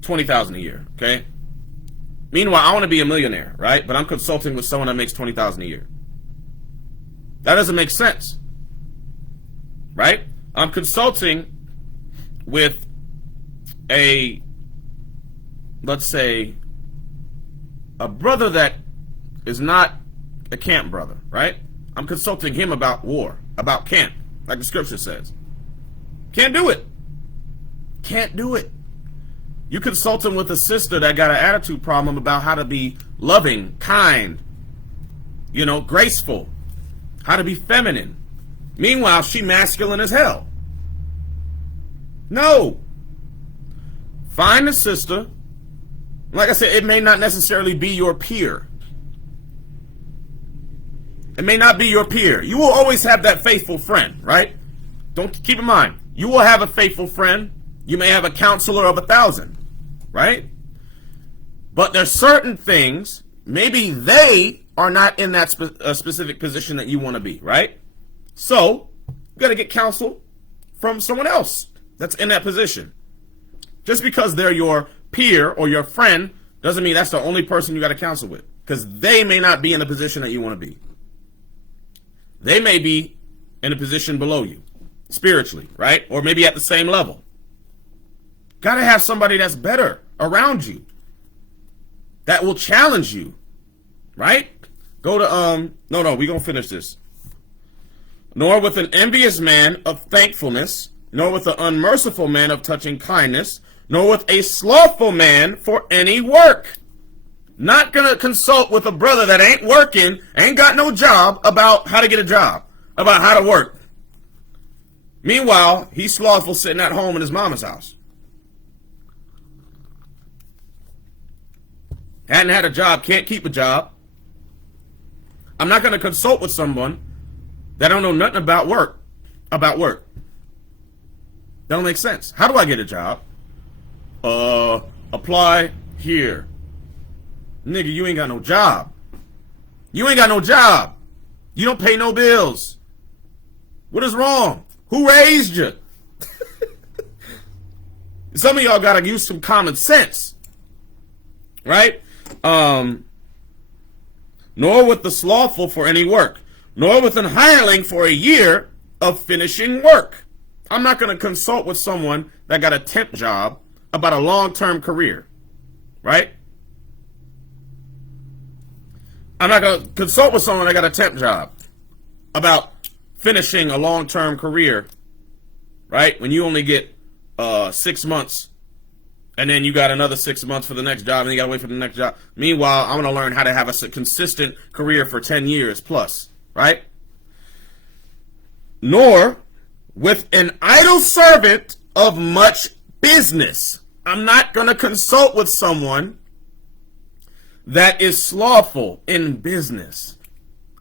$20,000 a year, okay? Meanwhile, I want to be a millionaire, right? But I'm consulting with someone that makes $20,000 a year. That doesn't make sense, right? I'm consulting with let's say, a brother that is not a camp brother, right? I'm consulting him about war, about camp, like the scripture says. Can't do it. Can't do it. You consult him with a sister that got an attitude problem about how to be loving, kind, graceful, how to be feminine. Meanwhile, she masculine as hell. No. Find a sister. Like I said, it may not necessarily be your peer. It may not be your peer. You will always have that faithful friend, right? Don't keep in mind, you will have a faithful friend. You may have a counselor of 1,000, right? But there's certain things, maybe they are not in that specific position that you want to be, right? So, you got to get counsel from someone else that's in that position. Just because they're your peer or your friend doesn't mean that's the only person you got to counsel with, because they may not be in the position that you want to be. They may be in a position below you, spiritually, right? Or maybe at the same level. Got to have somebody that's better around you, that will challenge you, right? Go to, we're going to finish this. Nor with an envious man of thankfulness, nor with an unmerciful man of touching kindness, nor with a slothful man for any work. Not going to consult with a brother that ain't working, ain't got no job, about how to get a job, about how to work. Meanwhile, he's slothful sitting at home in his mama's house. Hadn't had a job, can't keep a job. I'm not going to consult with someone that don't know nothing about work. That don't make sense. How do I get a job? Apply here. Nigga, you ain't got no job. You ain't got no job. You don't pay no bills. What is wrong? Who raised you? Some of y'all got to use some common sense. Right? Nor with the slothful for any work, nor with an hireling for a year of finishing work. I'm not going to consult with someone that got a temp job about a long-term career, right? I'm not going to consult with someone that got a temp job about finishing a long-term career, right? When you only get 6 months, and then you got another 6 months for the next job, and you got to wait for the next job. Meanwhile, I'm going to learn how to have a consistent career for 10 years plus, right? Nor with an idle servant of much business. I'm not going to consult with someone that is slothful in business.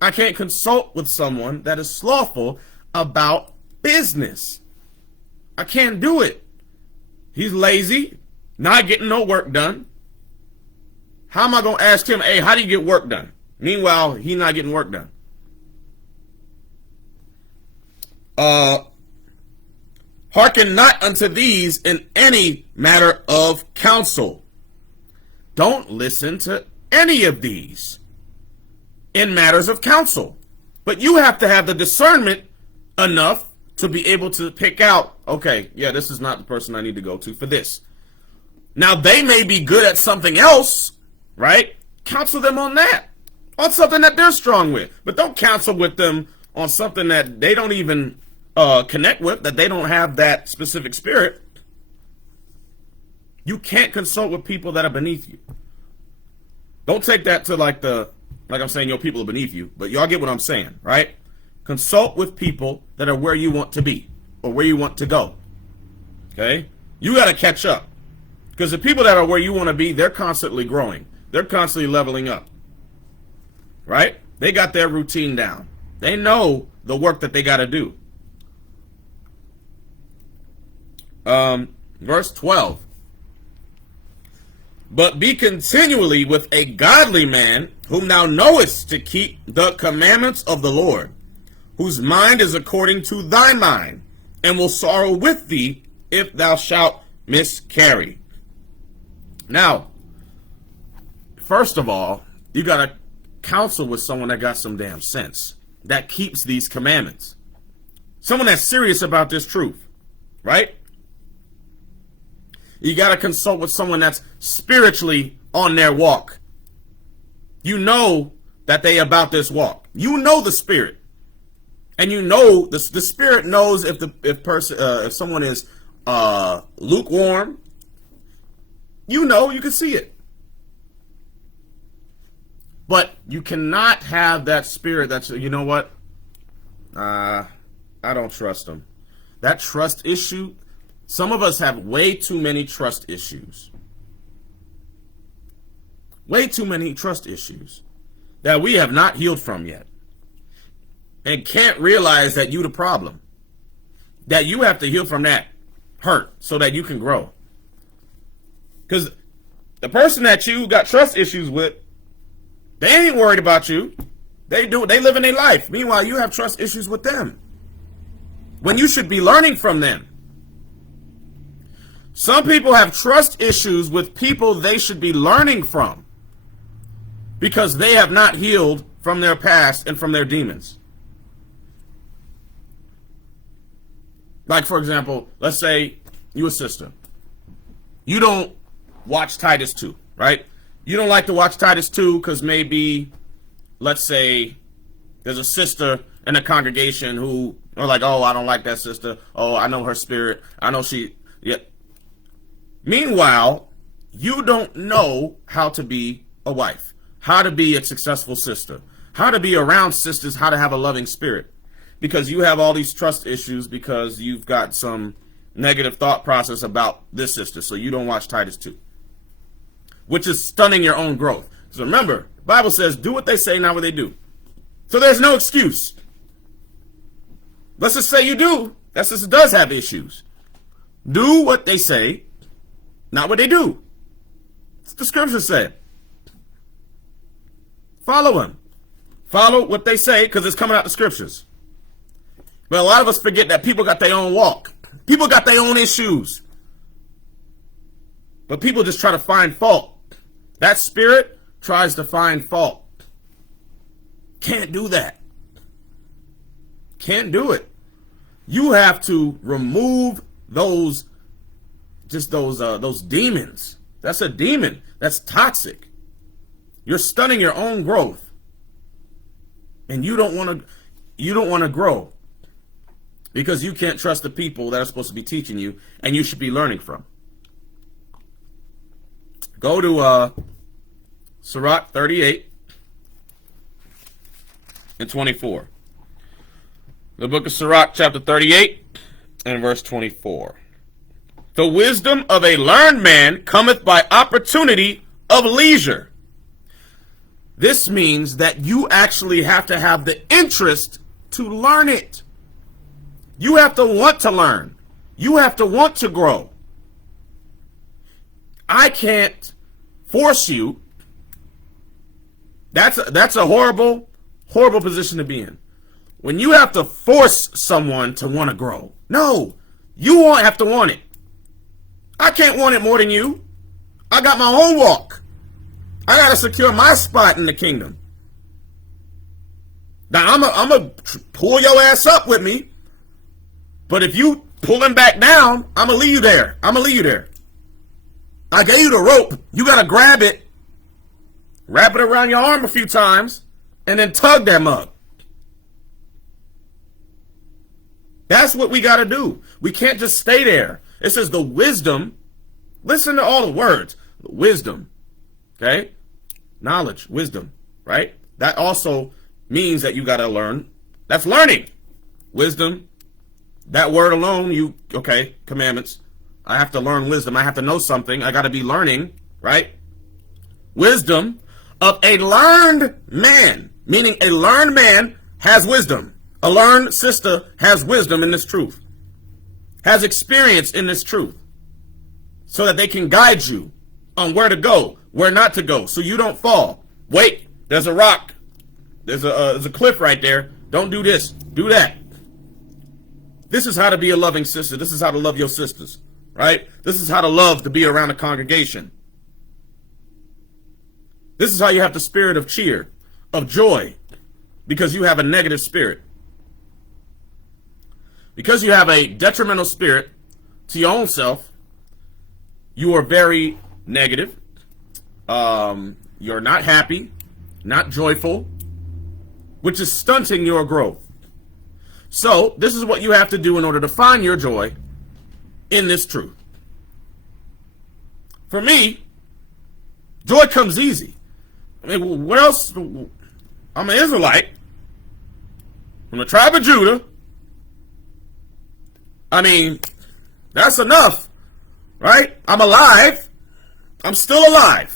I can't consult with someone that is slothful about business. I can't do it. He's lazy, not getting no work done. How am I going to ask him, hey, how do you get work done? Meanwhile, he's not getting work done. Hearken not unto these in any matter of counsel. Don't listen to any of these in matters of counsel. But you have to have the discernment enough to be able to pick out, okay, yeah, this is not the person I need to go to for this. Now, they may be good at something else, right? Counsel them on that, on something that they're strong with. But don't counsel with them on something that they don't even connect with, that they don't have that specific spirit. You can't consult with people that are beneath you. Don't take that to like I'm saying your people are beneath you, but y'all get what I'm saying, right? Consult with people that are where you want to be or where you want to go. Okay? You got to catch up. Because the people that are where you want to be, they're constantly growing. They're constantly leveling up. Right? They got their routine down. They know the work that they got to do. Verse 12. But be continually with a godly man, whom thou knowest to keep the commandments of the Lord, whose mind is according to thy mind, and will sorrow with thee if thou shalt miscarry. Now, first of all, you got to counsel with someone that got some damn sense, that keeps these commandments. Someone that's serious about this truth, right? You got to consult with someone that's spiritually on their walk. You know that they about this walk. You know the spirit, and you know the spirit knows if someone is lukewarm. You know, you can see it. But you cannot have that spirit that's, you know what? I don't trust them. That trust issue, some of us have way too many trust issues. Way too many trust issues that we have not healed from yet. And can't realize that you the problem. That you have to heal from that hurt so that you can grow. Because the person that you got trust issues with, they ain't worried about you. They live in their life. Meanwhile, you have trust issues with them, when you should be learning from them. Some people have trust issues with people they should be learning from, because they have not healed from their past and from their demons. Like, for example, let's say you a sister. You don't watch Titus 2, right? You don't like to watch Titus 2 because maybe, let's say, there's a sister in a congregation who are like, oh, I don't like that sister. Oh, I know her spirit. I know she, yeah. Meanwhile, you don't know how to be a wife, how to be a successful sister, how to be around sisters, how to have a loving spirit. Because you have all these trust issues because you've got some negative thought process about this sister. So you don't watch Titus 2. Which is stunning your own growth. So remember, the Bible says, do what they say, not what they do. So there's no excuse. Let's just say you do. That sister does have issues. Do what they say, not what they do. That's what the scriptures say. Follow them. Follow what they say, because it's coming out the scriptures. But a lot of us forget that people got their own walk. People got their own issues. But people just try to find fault. That spirit tries to find fault. Can't do that. Can't do it. You have to remove those demons. That's a demon. That's toxic. You're stunning your own growth. And you don't want to grow. Because you can't trust the people that are supposed to be teaching you and you should be learning from. Go to Sirach 38 and 24. The book of Sirach, chapter 38 and verse 24. The wisdom of a learned man cometh by opportunity of leisure. This means that you actually have to have the interest to learn it. You have to want to learn. You have to want to grow. I can't force you. That's a horrible, horrible position to be in. When you have to force someone to want to grow. No, you won't have to want it. I can't want it more than you. I got my own walk. I got to secure my spot in the kingdom. Now, I'm going to pull your ass up with me. But if you pull him back down, I'm going to leave you there. I'm going to leave you there. I gave you the rope. You got to grab it, wrap it around your arm a few times, and then tug that mug. That's what we got to do. We can't just stay there. It says the wisdom. Listen to all the words. Wisdom. Okay? Knowledge. Wisdom. Right? That also means that you got to learn. That's learning. Wisdom. That word alone, okay, commandments. I have to learn wisdom. I have to know something. I got to be learning, right? Wisdom of a learned man, meaning a learned man has wisdom. A learned sister has wisdom in this truth, has experience in this truth, so that they can guide you on where to go, where not to go, so you don't fall. Wait, there's a rock. There's a cliff right there. Don't do this. Do that. This is how to be a loving sister. This is how to love your sisters, right? This is how to love to be around a congregation. This is how you have the spirit of cheer, of joy, because you have a negative spirit. Because you have a detrimental spirit to your own self, you are very negative. You're not happy, not joyful, which is stunting your growth. So this is what you have to do in order to find your joy in this truth. For me, joy comes easy. I mean, what else? I'm an Israelite from the tribe of Judah. I mean, that's enough, right? I'm alive. I'm still alive.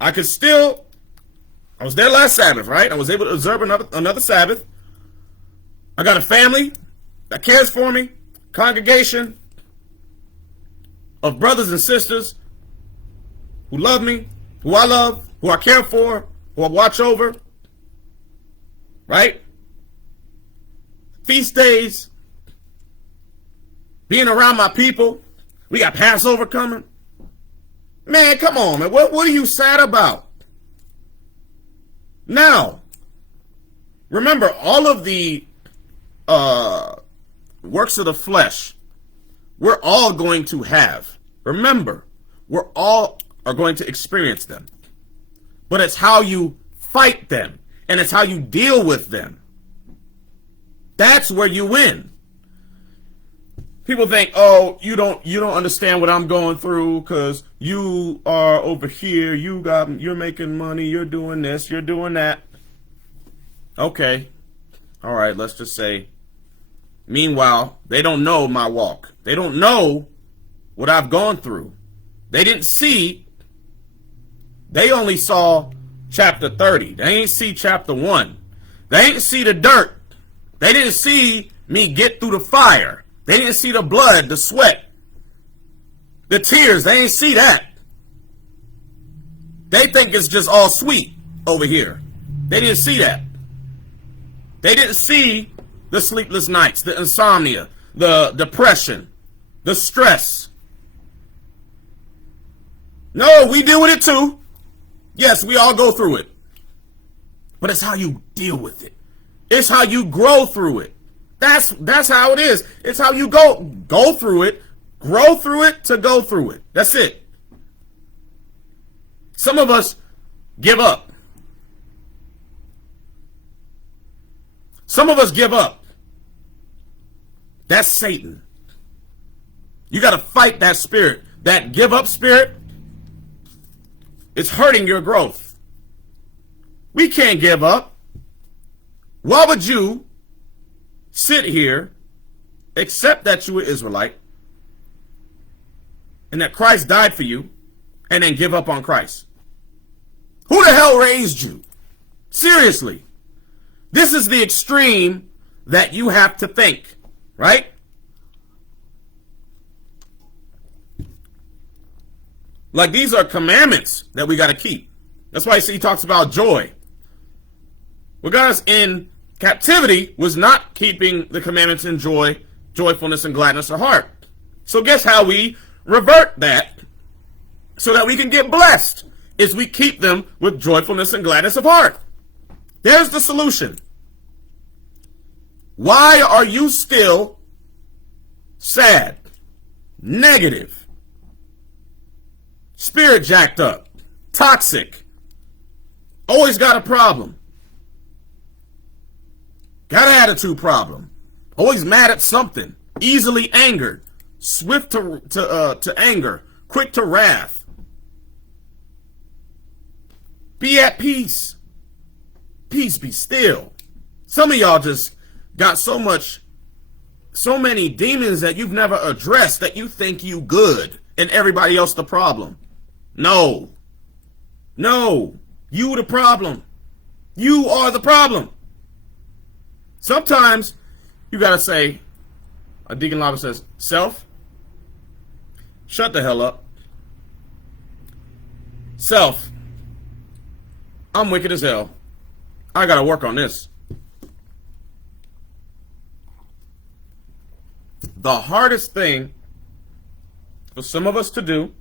I was there last Sabbath, right? I was able to observe another Sabbath. I got a family that cares for me, congregation of brothers and sisters who love me, who I love, who I care for, who I watch over, right? Feast days, being around my people. We got Passover coming. Man, come on, man. What are you sad about? Now, remember, all of the works of the flesh, we're all going to have. Remember, we're all are going to experience them. But it's how you fight them, and it's how you deal with them. That's where you win. People think, oh, you don't understand what I'm going through because you are over here, you're making money, you're doing this, you're doing that. Okay. All right, let's just say, meanwhile, they don't know my walk. They don't know what I've gone through. They didn't see, they only saw chapter 30. They ain't see chapter 1. They ain't see the dirt. They didn't see me get through the fire. They didn't see the blood, the sweat, the tears. They ain't see that. They think it's just all sweet over here. They didn't see that. They didn't see the sleepless nights, the insomnia, the depression, the stress. No, we deal with it too. Yes, we all go through it. But it's how you deal with it. It's how you grow through it. That's how it is. It's how you go through it, grow through it to go through it. That's it. Some of us give up. Some of us give up. That's Satan. You got to fight that spirit. That give up spirit, it's hurting your growth. We can't give up. Why would you sit here, accept that you were Israelite, and that Christ died for you, and then give up on Christ? Who the hell raised you? Seriously. This is the extreme that you have to think, right? Like, these are commandments that we got to keep. That's why he talks about joy. Well, guys, in captivity was not keeping the commandments in joy, joyfulness, and gladness of heart. So guess how we revert that so that we can get blessed? Is we keep them with joyfulness and gladness of heart. There's the solution. Why are you still sad, negative, spirit jacked up, toxic, always got a problem? Got an attitude problem. Always mad at something. Easily angered. Swift to anger. Quick to wrath. Be at peace. Peace be still. Some of y'all just got so many demons that you've never addressed that you think you good and everybody else the problem. No. No. You the problem. You are the problem. Sometimes you got to say, Deacon Lava says, self, shut the hell up. Self, I'm wicked as hell. I got to work on this. The hardest thing for some of us to do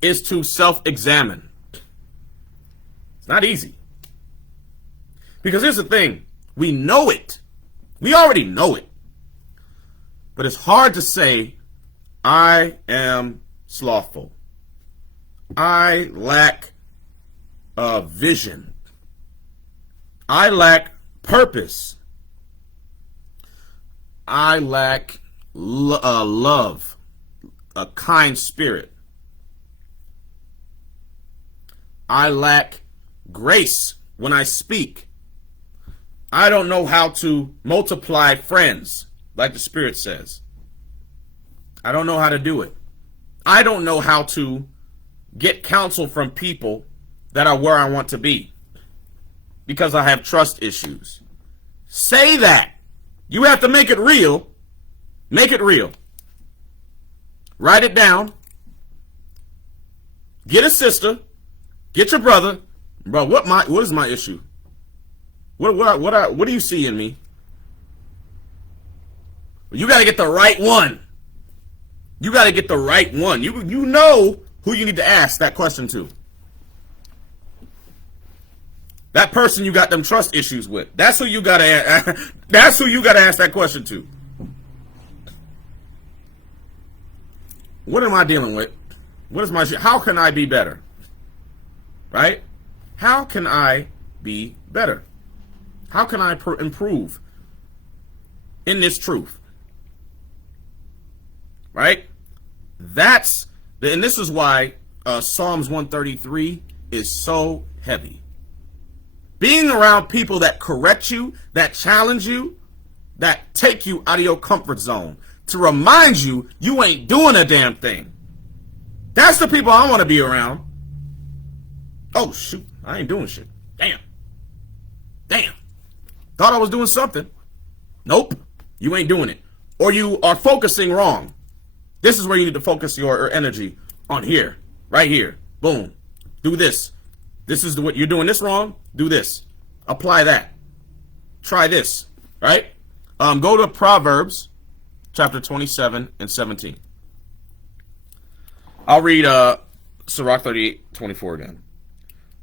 is to self-examine. It's not easy. Because here's the thing. We know it. We already know it. But it's hard to say, I am slothful. I lack vision. I lack purpose. I lack love, a kind spirit. I lack grace when I speak. I don't know how to multiply friends, like the Spirit says. I don't know how to do it. I don't know how to get counsel from people that are where I want to be because I have trust issues. Say that. You have to make it real. Make it real. Write it down. Get a sister. Get your brother. Bro, what is my issue? What do you see in me? You got to get the right one. You got to get the right one. You know who you need to ask that question to. That person you got them trust issues with. That's who you got to. That's who you got to ask that question to. What am I dealing with? What is my shit? How can I be better? Right? How can I be better? How can I improve in this truth? Right? And this is why Psalms 133 is so heavy. Being around people that correct you, that challenge you, that take you out of your comfort zone, to remind you you ain't doing a damn thing. That's the people I want to be around. Oh, shoot. I ain't doing shit. Damn. Thought I was doing something. Nope. You ain't doing it. Or you are focusing wrong. This is where you need to focus your energy on here. Right here. Boom. Do this. This is what you're doing this wrong. Do this. Apply that. Try this. Right? Go to Proverbs chapter 27 and 17. I'll read Sirach 38:24 again.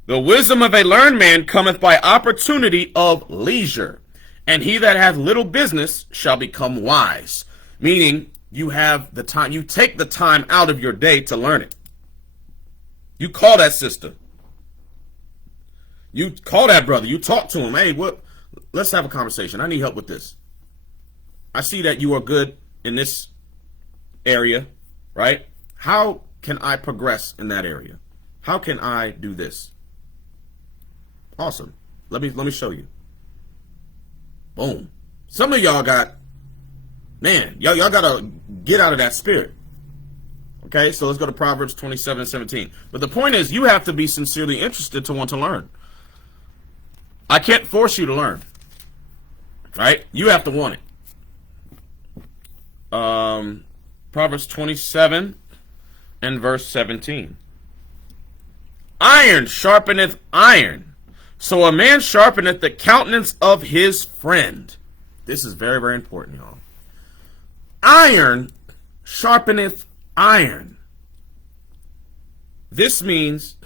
The wisdom of a learned man cometh by opportunity of leisure, and he that hath little business shall become wise. Meaning, you have the time, you take the time out of your day to learn it. You call that sister. You call that brother. You talk to him. Hey, let's have a conversation. I need help with this. I see that you are good in this area, right? How can I progress in that area? How can I do this? Awesome. Let me show you. Boom. Some of y'all got, man, y'all gotta get out of that spirit. Okay, so let's go to Proverbs 27 and 17. But the point is, you have to be sincerely interested to want to learn. I can't force you to learn. Right? You have to want it. Proverbs 27 and verse 17. Iron sharpeneth iron. So a man sharpeneth the countenance of his friend. This is very, very important, y'all. Iron sharpeneth iron. This means,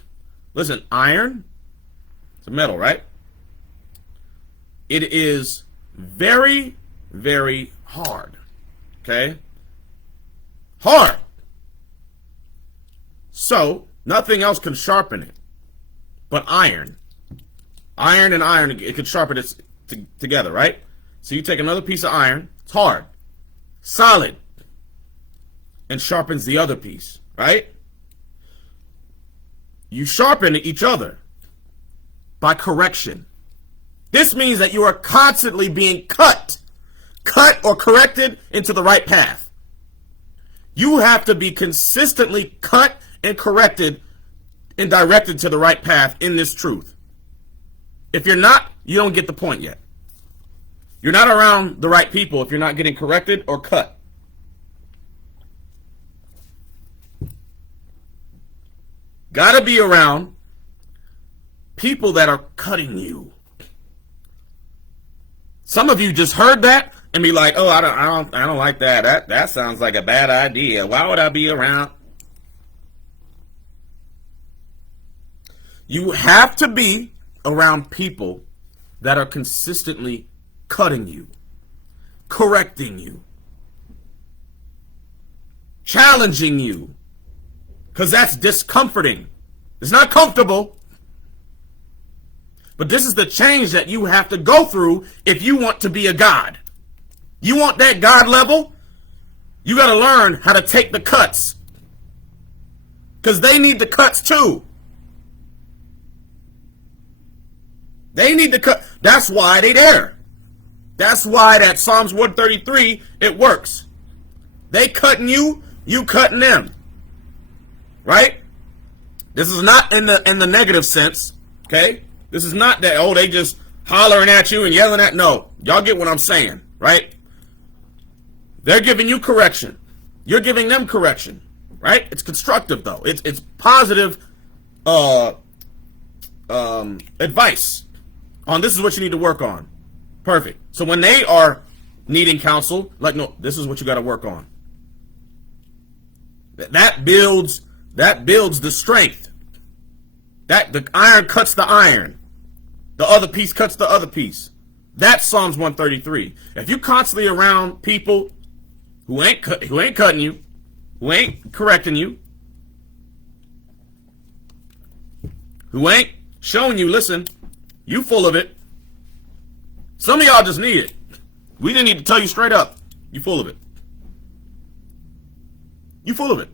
listen, iron, it's a metal, right? It is very, very hard. Okay? Hard. So, nothing else can sharpen it but iron. Iron and iron, it can sharpen it together, right? So you take another piece of iron, it's hard, solid, and sharpens the other piece, right? You sharpen each other by correction. This means that you are constantly being cut or corrected into the right path. You have to be consistently cut and corrected and directed to the right path in this truth. If you're not, you don't get the point yet. You're not around the right people if you're not getting corrected or cut. Gotta be around people that are cutting you. Some of you just heard that and be like, "Oh, I don't like that. That sounds like a bad idea. Why would I be around?" You have to be around people that are consistently cutting you, correcting you, challenging you, because that's discomforting. It's not comfortable. But this is the change that you have to go through if you want to be a God. You want that God level? You got to learn how to take the cuts. Because they need the cuts too. They need the cut. That's why they there. That's why that Psalms 133, it works. They cutting you, you cutting them. Right? This is not in the negative sense. Okay? This is not that, oh, they just hollering at you and yelling at. No. Y'all get what I'm saying. Right? They're giving you correction. You're giving them correction. Right? It's constructive though. It's positive advice on this is what you need to work on. Perfect. So when they are needing counsel, like, no, this is what you got to work on. That builds the strength. That the iron cuts the iron. The other piece cuts the other piece. That's Psalms 133. If you constantly around people who ain't cutting you, who ain't correcting you, who ain't showing you, listen, you full of it. Some of y'all just need it. We didn't need to tell you straight up. You full of it. You full of it.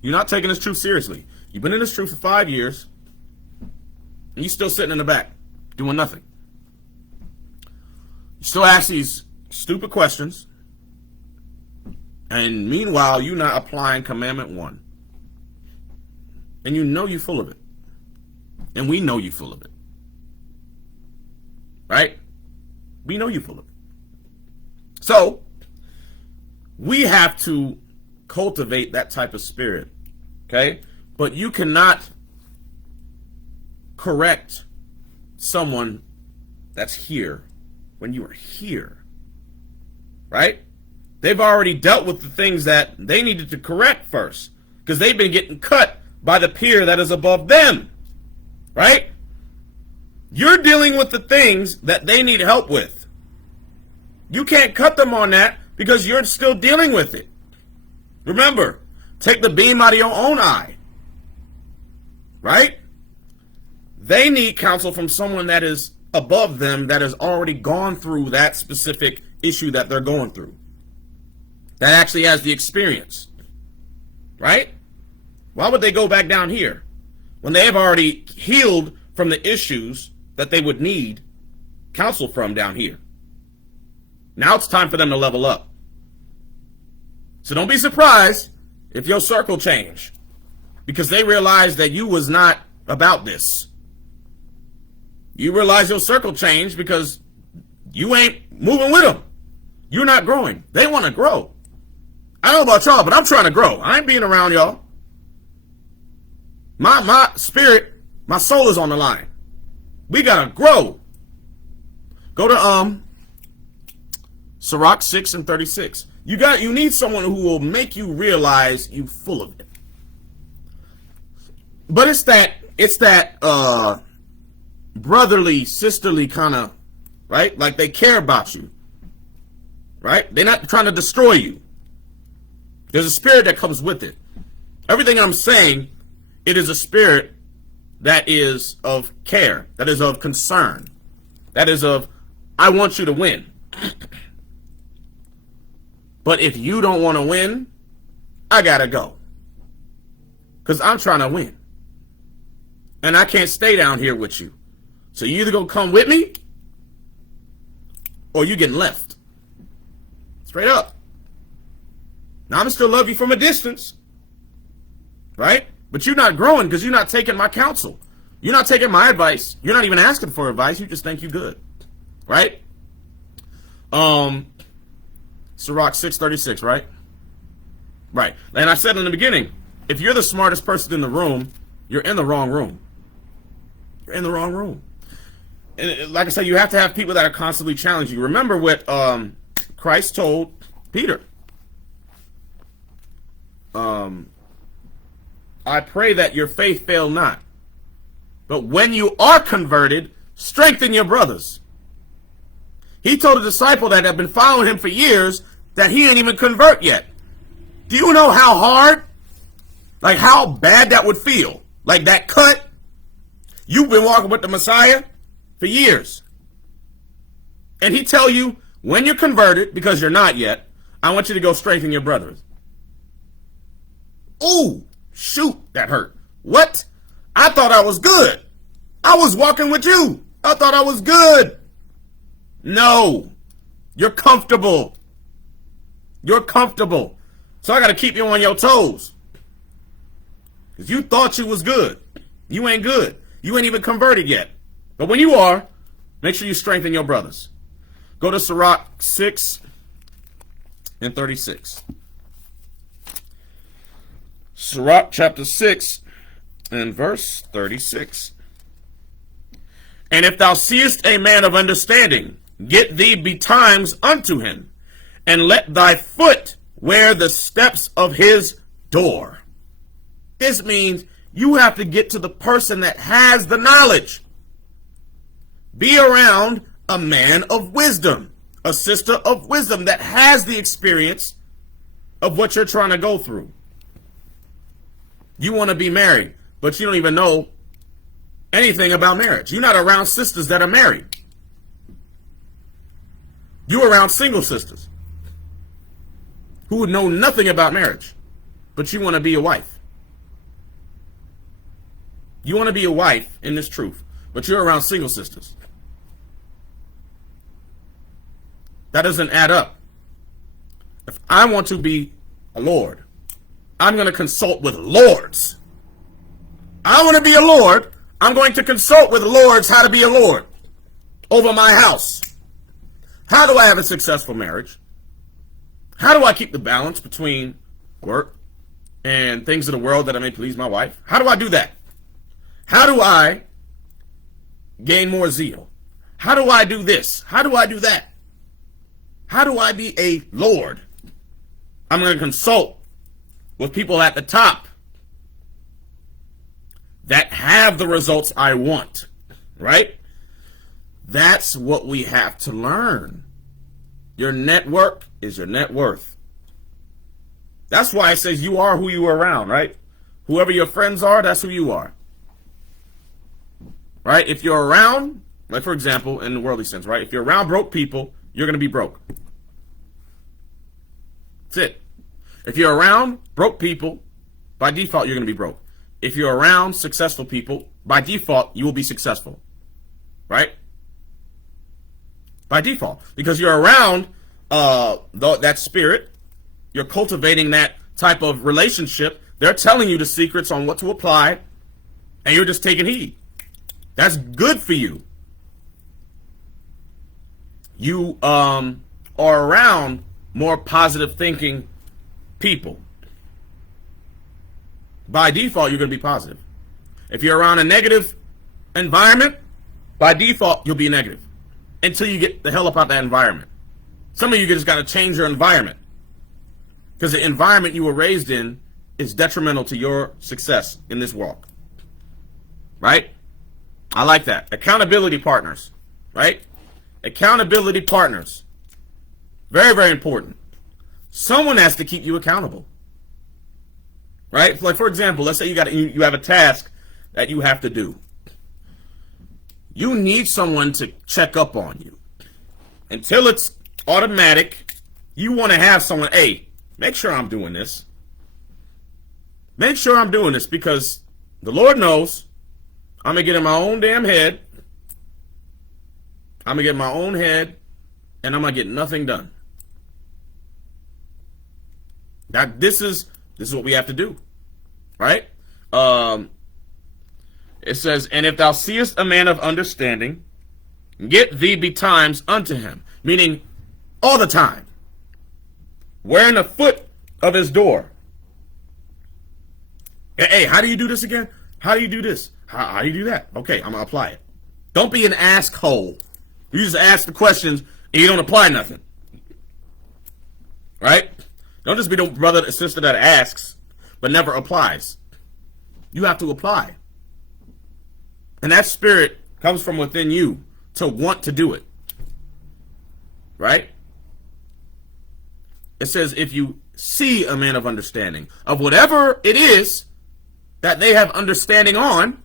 You're not taking this truth seriously. You've been in this truth for 5 years, and you still sitting in the back, doing nothing. You still ask these stupid questions, and meanwhile, you're not applying Commandment 1. And you know you're full of it. And we know you're full of it. Right? We know you're full of it. So, we have to cultivate that type of spirit. Okay? But you cannot correct someone that's here when you are here. Right? They've already dealt with the things that they needed to correct first. Because they've been getting cut by the peer that is above them. Right? You're dealing with the things that they need help with. You can't cut them on that because you're still dealing with it. Remember, take the beam out of your own eye. Right? They need counsel from someone that is above them that has already gone through that specific issue that they're going through. That actually has the experience. Right? Why would they go back down here when they have already healed from the issues that they would need counsel from down here? Now it's time for them to level up. So don't be surprised if your circle change because they realize that you was not about this. You realize your circle changed because you ain't moving with them. You're not growing. They want to grow. I don't know about y'all, but I'm trying to grow. I ain't being around y'all. My spirit, my soul is on the line. We gotta grow. Go to Sirach 6 and 36. You need someone who will make you realize you full of it. But it's that brotherly, sisterly kind of, right? Like they care about you. Right? They're not trying to destroy you. There's a spirit that comes with it. Everything I'm saying, it is a spirit that is of care, that is of concern, that is of, I want you to win. But if you don't want to win, I gotta go. Because I'm trying to win. And I can't stay down here with you. So you either gonna come with me, or you getting left. Straight up. Now I'm still love you from a distance. Right? But you're not growing because you're not taking my counsel. You're not taking my advice. You're not even asking for advice. You just think you're good. Right? Sirach 6:36, right? Right. And I said in the beginning, if you're the smartest person in the room, you're in the wrong room. You're in the wrong room. And like I said, you have to have people that are constantly challenging you. Remember what Christ told Peter. I pray that your faith fail not. But when you are converted, strengthen your brothers. He told a disciple that had been following him for years that he ain't even convert yet. Do you know how hard, like how bad that would feel? Like that cut, you've been walking with the Messiah, for years. And he tell you, when you're converted, because you're not yet, I want you to go strengthen your brothers. Ooh, shoot, that hurt. What? I thought I was good. I was walking with you. I thought I was good. No, you're comfortable. You're comfortable. So I got to keep you on your toes. Because you thought you was good. You ain't good. You ain't even converted yet. But when you are, make sure you strengthen your brothers. Go to Sirach 6 and 36. Sirach chapter 6 and verse 36. And if thou seest a man of understanding, get thee betimes unto him, and let thy foot wear the steps of his door. This means you have to get to the person that has the knowledge. Be around a man of wisdom, a sister of wisdom that has the experience of what you're trying to go through. You want to be married, but you don't even know anything about marriage. You're not around sisters that are married. You're around single sisters who would know nothing about marriage, but you want to be a wife. You want to be a wife in this truth, but you're around single sisters. That doesn't add up. If I want to be a lord, I'm going to consult with lords. I want to be a lord. I'm going to consult with lords how to be a lord over my house. How do I have a successful marriage? How do I keep the balance between work and things of the world that I may please my wife? How do I do that? How do I gain more zeal? How do I do this? How do I do that? How do I be a lord? I'm going to consult with people at the top that have the results I want, right? That's what we have to learn. Your network is your net worth. That's why it says you are who you are around, right? Whoever your friends are, that's who you are. Right? If you're around, like for example, in the worldly sense, right? If you're around broke people, you're going to be broke. That's it. If you're around broke people, by default, you're going to be broke. If you're around successful people, by default, you will be successful. Right? By default. Because you're around that spirit, you're cultivating that type of relationship. They're telling you the secrets on what to apply, and you're just taking heed. That's good for you. You are around more positive thinking people. By default, you're going to be positive. If you're around a negative environment, by default, you'll be negative until you get the hell up out that environment. Some of you just got to change your environment because the environment you were raised in is detrimental to your success in this walk. Right? I like that. Accountability partners. Right? Accountability partners. Very, very important. Someone has to keep you accountable. Right? Like, for example, let's say you have a task that you have to do. You need someone to check up on you. Until it's automatic, you want to have someone, hey, make sure I'm doing this. Make sure I'm doing this because the Lord knows I'm going to get in my own damn head. I'm going to get in my own head and I'm going to get nothing done. This is what we have to do, right? It says, and if thou seest a man of understanding, get thee betimes unto him, meaning all the time, wearing the foot of his door. Hey, how do you do this again? How do you do this? How do you do that? Okay, I'm gonna apply it. Don't be an asshole. You just ask the questions and you don't apply nothing, right? Don't just be the brother or sister that asks but never applies. You have to apply. And that spirit comes from within you to want to do it. Right? It says if you see a man of understanding of whatever it is that they have understanding on,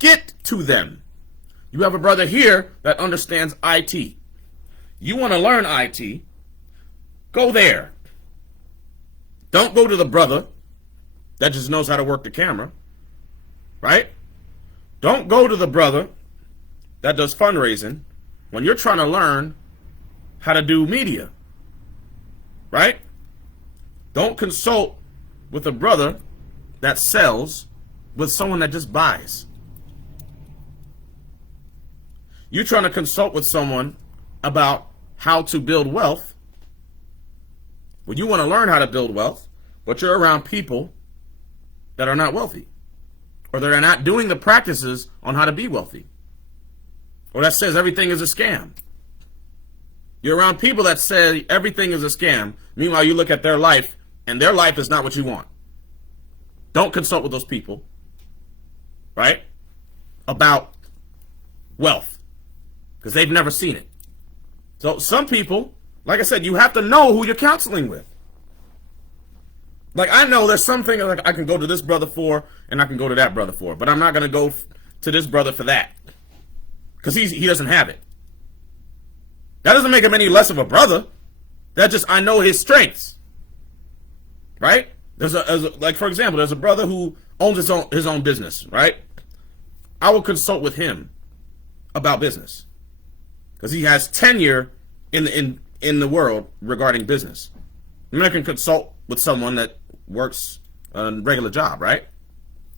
get to them. You have a brother here that understands IT. You want to learn IT, go there. Don't go to the brother that just knows how to work the camera, right? Don't go to the brother that does fundraising when you're trying to learn how to do media, right? Don't consult with a brother that sells with someone that just buys. You're trying to consult with someone about how to build wealth. Well, you want to learn how to build wealth, but you're around people that are not wealthy, or that are not doing the practices on how to be wealthy, or that says everything is a scam. You're around people that say everything is a scam. Meanwhile, you look at their life, and their life is not what you want. Don't consult with those people, right, about wealth, because they've never seen it. So some people, like I said, you have to know who you're counseling with. Like, I know there's something like I can go to this brother for, and I can go to that brother for, but I'm not going to go to this brother for that, because he doesn't have it. That doesn't make him any less of a brother. That just, I know his strengths, right? Like, for example, there's a brother who owns his own business, right? I will consult with him about business, because he has tenure in the world regarding business. I'm not going to consult with someone that works a regular job, right?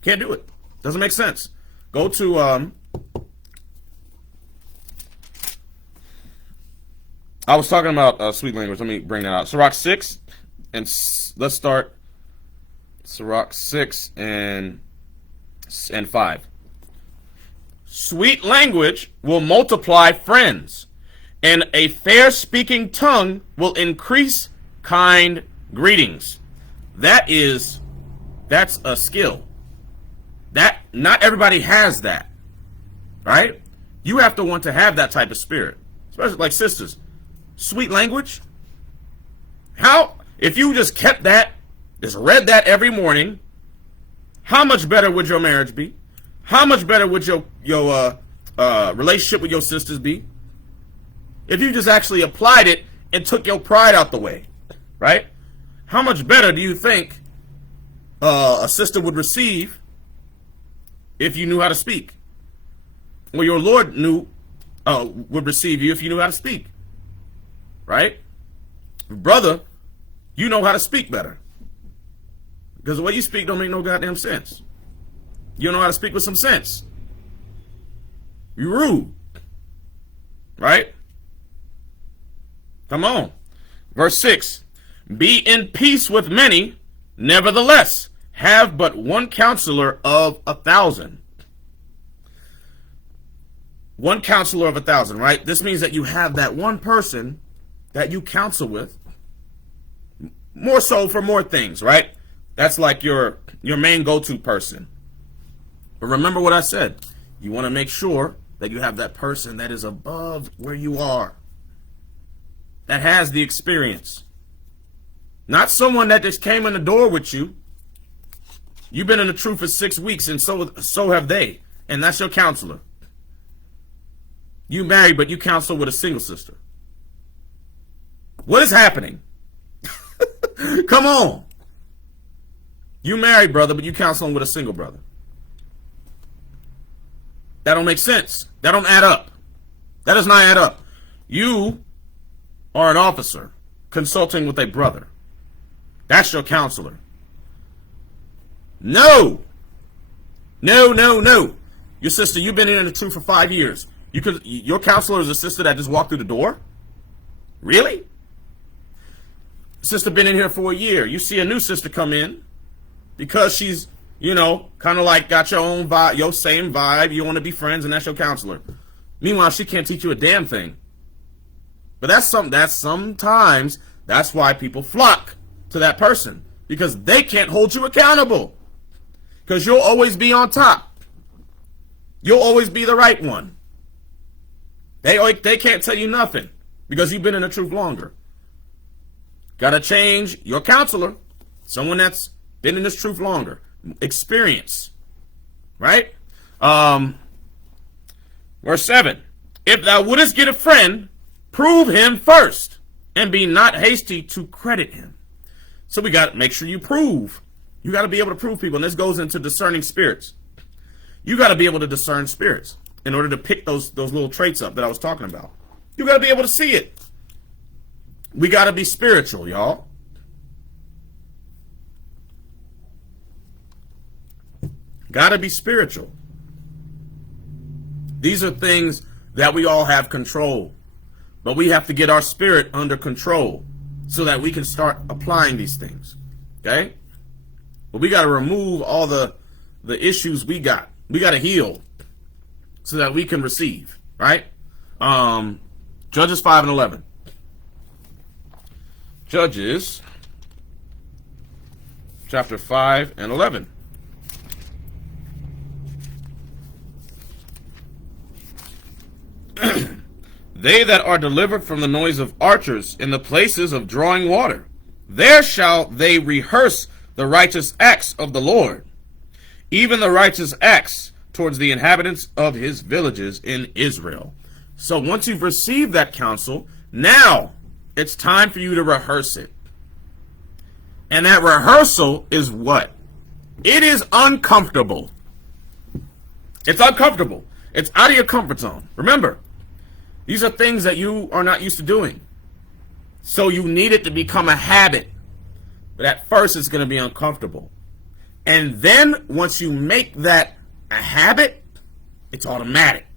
Can't do it. Doesn't make sense. Go to I was talking about sweet language. Let me bring that out. Sirach 6, and let's start Sirach 6 and 5. Sweet language will multiply friends, and a fair-speaking tongue will increase kind greetings. That's a skill. That not everybody has that, right? You have to want to have that type of spirit, especially like sisters. Sweet language. How, if you just kept that, just read that every morning, how much better would your marriage be? How much better would your relationship with your sisters be? If you just actually applied it and took your pride out the way, right? How much better do you think a sister would receive if you knew how to speak? Or your Lord would receive you if you knew how to speak, right? Brother, you know how to speak better, because the way you speak don't make no goddamn sense. You know how to speak with some sense. You're rude, right? Come on. Verse 6. Be in peace with many, nevertheless, have but one counselor of 1,000. One counselor of 1,000, right? This means that you have that one person that you counsel with, more so for more things, right? That's like your main go-to person. But remember what I said. You want to make sure that you have that person that is above where you are, that has the experience. Not someone that just came in the door with you. You've been in the truth for 6 weeks, and so have they. And that's your counselor. You married, but you counsel with a single sister. What is happening? Come on. You married, brother, but you counseling with a single brother. That don't make sense. That don't add up. That does not add up. You are an officer consulting with a brother. That's your counselor. No. No, no, no. Your sister, you've been in the truth for 5 years. Your counselor is a sister that just walked through the door? Really? Sister been in here for a year. You see a new sister come in because she's, kind of like got your own vibe, your same vibe. You want to be friends, and that's your counselor. Meanwhile, she can't teach you a damn thing. But sometimes that's why people flock to that person, because they can't hold you accountable. Because you'll always be on top. You'll always be the right one. They can't tell you nothing because you've been in the truth longer. Gotta change your counselor. Someone that's been in this truth longer. Experience. Right? Verse 7. If thou wouldest get a friend, prove him first, and be not hasty to credit him. So we got to make sure you prove. You got to be able to prove people. And this goes into discerning spirits. You got to be able to discern spirits in order to pick those little traits up that I was talking about. You got to be able to see it. We got to be spiritual, y'all. Got to be spiritual. These are things that we all have control. But we have to get our spirit under control so that we can start applying these things. Okay? But we got to remove all the issues we got. We got to heal so that we can receive. Right? Judges 5 and 11. Judges chapter 5 and 11. They that are delivered from the noise of archers in the places of drawing water, there shall they rehearse the righteous acts of the Lord, even the righteous acts towards the inhabitants of his villages in Israel. So once you've received that counsel, now it's time for you to rehearse it. And that rehearsal is what? It is uncomfortable. It's uncomfortable. It's out of your comfort zone. Remember, these are things that you are not used to doing. So you need it to become a habit. But at first it's going to be uncomfortable. And then once you make that a habit, it's automatic.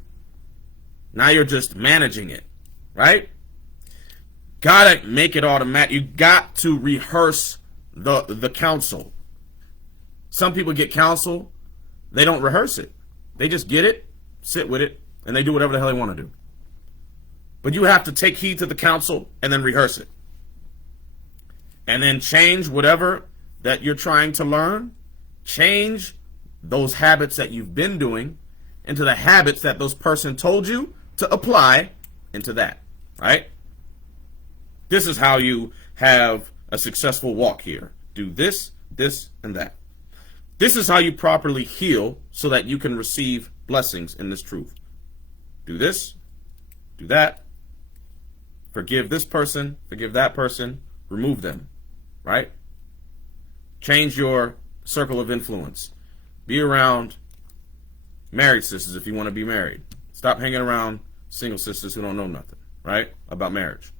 Now you're just managing it, right? Gotta make it automatic. You got to rehearse the counsel. Some people get counsel, they don't rehearse it. They just get it, sit with it, and they do whatever the hell they want to do. But you have to take heed to the counsel and then rehearse it. And then change whatever that you're trying to learn. Change those habits that you've been doing into the habits that those person told you to apply into that. Right? This is how you have a successful walk here. Do this, this, and that. This is how you properly heal so that you can receive blessings in this truth. Do this, do that. Forgive this person, forgive that person, remove them, right? Change your circle of influence. Be around married sisters if you want to be married. Stop hanging around single sisters who don't know nothing, right, about marriage.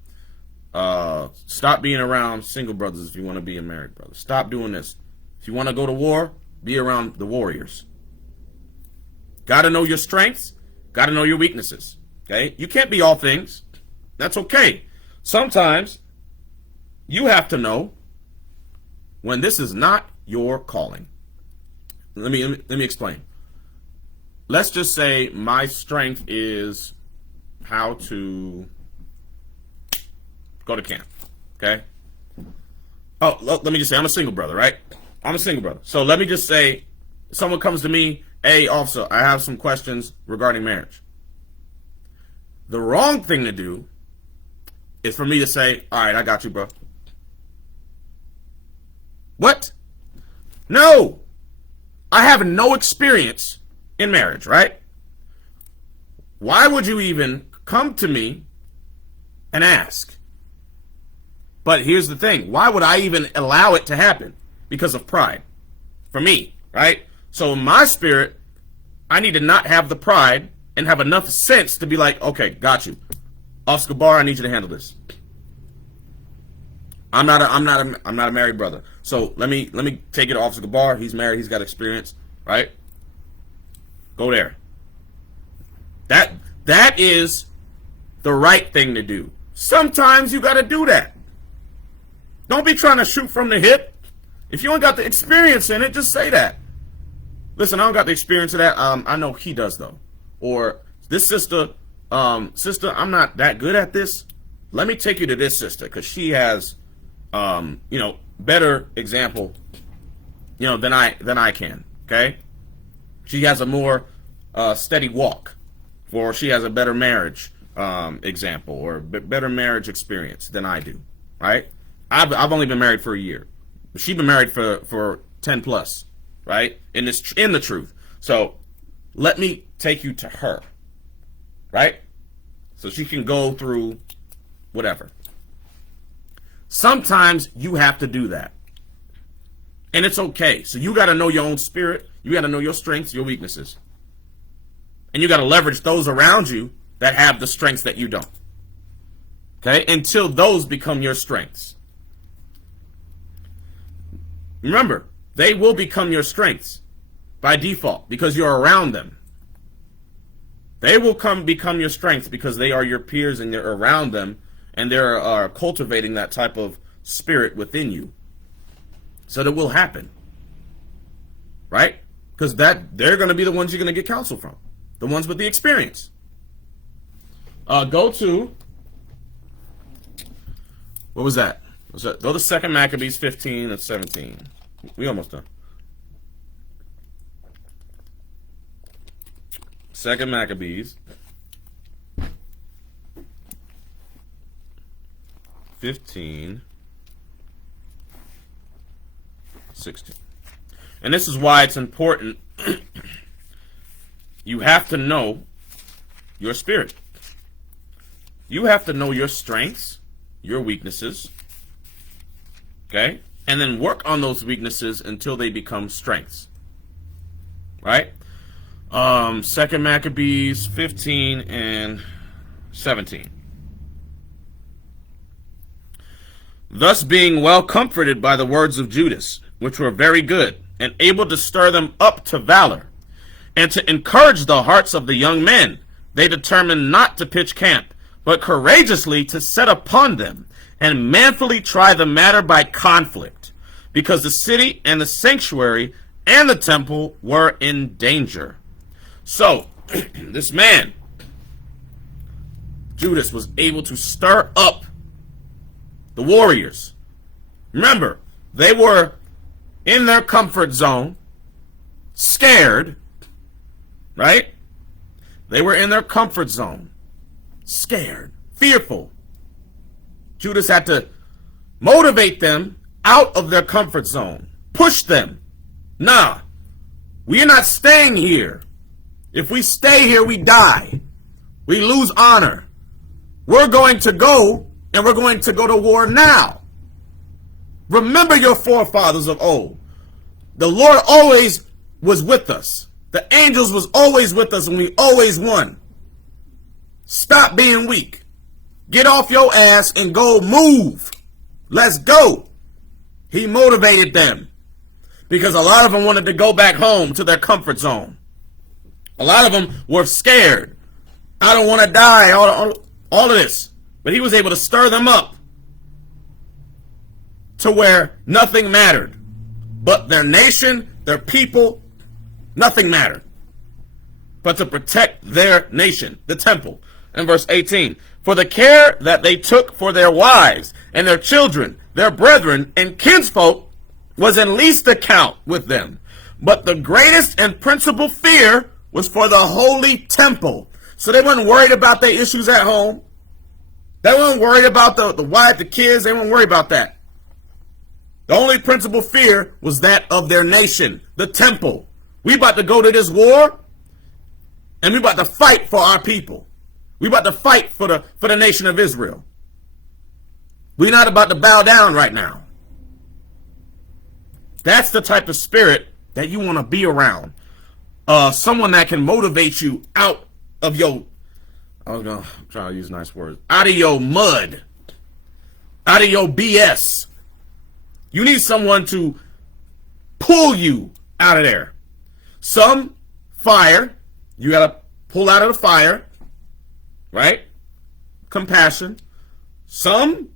Stop being around single brothers if you want to be a married brother. Stop doing this. If you want to go to war, be around the warriors. Got to know your strengths, got to know your weaknesses, okay? You can't be all things. That's okay. Sometimes you have to know when this is not your calling. Let me explain. Let's just say my strength is how to go to camp. Okay? Oh, let me just say I'm a single brother, right? I'm a single brother. So let me just say someone comes to me, hey, officer, I have some questions regarding marriage. The wrong thing to do is for me to say, all right, I got you, bro. What? No. I have no experience in marriage, right? Why would you even come to me and ask? But here's the thing. Why would I even allow it to happen? Because of pride. For me, right? So in my spirit, I need to not have the pride and have enough sense to be like, okay, got you. Officer Gabar, I need you to handle this. I'm not a married brother. So let me take it to Officer Gabar. He's married, he's got experience, right? Go there. That is the right thing to do. Sometimes you gotta do that. Don't be trying to shoot from the hip. If you ain't got the experience in it, just say that. Listen, I don't got the experience of that. I know he does though. Or this sister, I'm not that good at this. Let me take you to this sister because she has, better example, than I can. Okay, she has a more steady walk, or she has a better marriage example or better marriage experience than I do. Right? I've only been married for a year. She's been married for 10 plus. Right? In the truth. So let me take you to her. right? So she can go through whatever. Sometimes you have to do that. And it's okay. So you got to know your own spirit. You got to know your strengths, your weaknesses. And you got to leverage those around you that have the strengths that you don't. Okay? Until those become your strengths. Remember, they will become your strengths by default because you're around them. They will become your strengths because they are your peers and they're around them and they're cultivating that type of spirit within you. So that will happen. Right? Because they're going to be the ones you're going to get counsel from. The ones with the experience. Go to, what was that? Go to 2 Maccabees 15 and 17. We almost done. 2 Maccabees 15, 16. And this is why it's important. You have to know your spirit. You have to know your strengths, your weaknesses, okay? And then work on those weaknesses until they become strengths, right? 2 Maccabees 15 and 17. Thus being well comforted by the words of Judas, which were very good, and able to stir them up to valor, and to encourage the hearts of the young men, they determined not to pitch camp, but courageously to set upon them, and manfully try the matter by conflict, because the city and the sanctuary and the temple were in danger. So, this man, Judas, was able to stir up the warriors. Remember, they were in their comfort zone, scared, right? They were in their comfort zone, scared, fearful. Judas had to motivate them out of their comfort zone, push them. Nah, we're not staying here. If we stay here, we die. We lose honor. We're going to go, and we're going to go to war now. Remember your forefathers of old. The Lord always was with us. The angels was always with us, and we always won. Stop being weak. Get off your ass and go move. Let's go. He motivated them because a lot of them wanted to go back home to their comfort zone. A lot of them were scared. I don't want to die, all of this. But he was able to stir them up to where nothing mattered. But their nation, their people, nothing mattered. But to protect their nation, the temple. In verse 18, for the care that they took for their wives and their children, their brethren and kinsfolk was in least account with them. But the greatest and principal fear was for the holy temple. So they weren't worried about their issues at home. They weren't worried about the wife, the kids. They weren't worried about that. The only principal fear was that of their nation, the temple. We about to go to this war, and we about to fight for our people. We about to fight for the nation of Israel. We're not about to bow down right now. That's the type of spirit that you want to be around. Someone that can motivate you out of your, I'm trying to use nice words, out of your mud, out of your BS. You need someone to pull you out of there. Some fire, you got to pull out of the fire, right? Compassion. Some,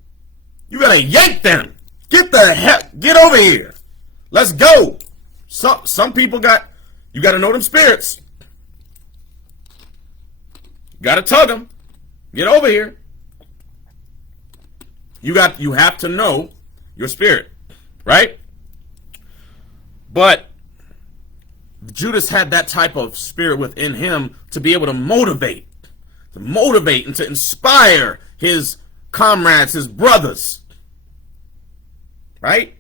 you got to yank them. Get the heck, get over here. Let's go. Some people you got to know them spirits. Got to tug them. Get over here. You have to know your spirit, right? But Judas had that type of spirit within him to be able to motivate and to inspire his comrades, his brothers, right?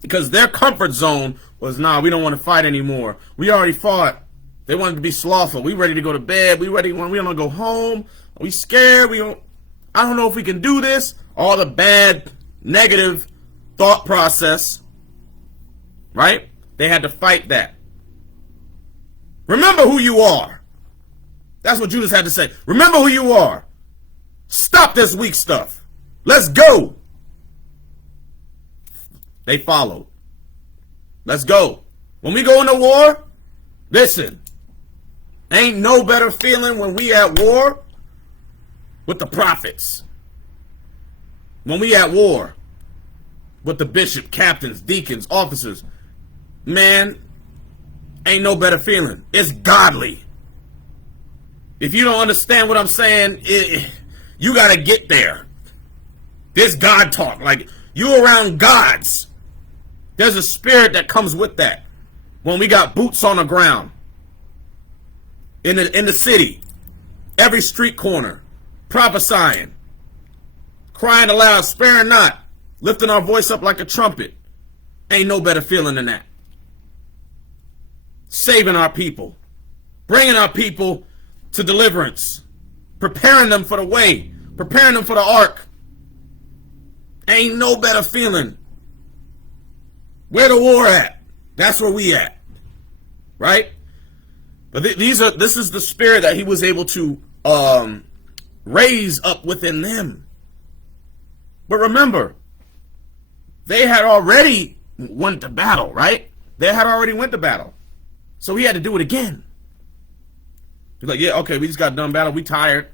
Because their comfort zone was, we don't want to fight anymore. We already fought. They wanted to be slothful. We ready to go to bed. We want to go home. We scared. I don't know if we can do this. All the bad, negative thought process, right? They had to fight that. Remember who you are. That's what Judas had to say. Remember who you are. Stop this weak stuff. Let's go. They followed. Let's go. When we go into war, listen, ain't no better feeling when we at war with the prophets. When we at war with the bishop, captains, deacons, officers, man, ain't no better feeling. It's godly. If you don't understand what I'm saying, you got to get there. This God talk, like you around gods. There's a spirit that comes with that. When we got boots on the ground, in the city, every street corner, prophesying, crying aloud, sparing not, lifting our voice up like a trumpet. Ain't no better feeling than that. Saving our people, bringing our people to deliverance, preparing them for the way, preparing them for the ark. Ain't no better feeling. Where the war at? That's where we at, right? But this is the spirit that he was able to raise up within them. But remember, they had already went to battle, right? They had already went to battle, so he had to do it again. He's like, yeah, okay, we just got done battle. We tired.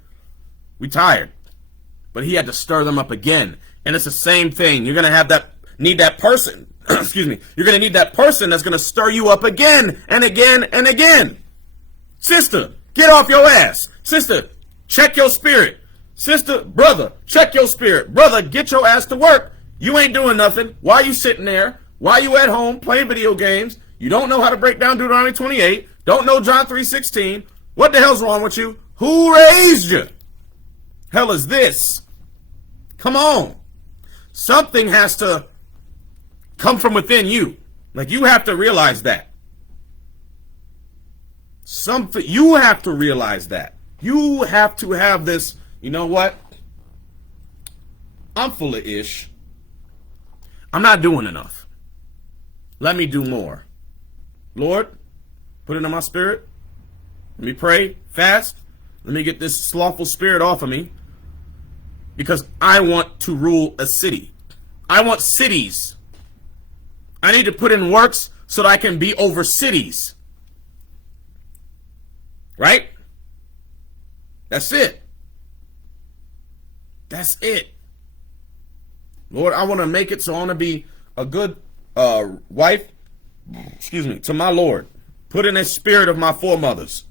But he had to stir them up again, and it's the same thing. You're gonna need that person. Excuse me. You're going to need that person that's going to stir you up again and again and again. Sister, get off your ass. Sister, check your spirit. Sister, brother, check your spirit. Brother, get your ass to work. You ain't doing nothing. Why you sitting there? Why you at home playing video games? You don't know how to break down Deuteronomy 28. Don't know John 3:16. What the hell's wrong with you? Who raised you? Hell is this? Come on. Something has to come from within you. Like, you have to realize that. You have to realize that. You have to have this, you know what? I'm full of ish. I'm not doing enough. Let me do more. Lord, put it in my spirit. Let me pray, fast. Let me get this slothful spirit off of me. Because I want to rule a city. I want cities. I need to put in works so that I can be over cities. Right? That's it. That's it. Lord, I want to make it so I want to be a good wife, to my Lord. Put in the spirit of my foremothers.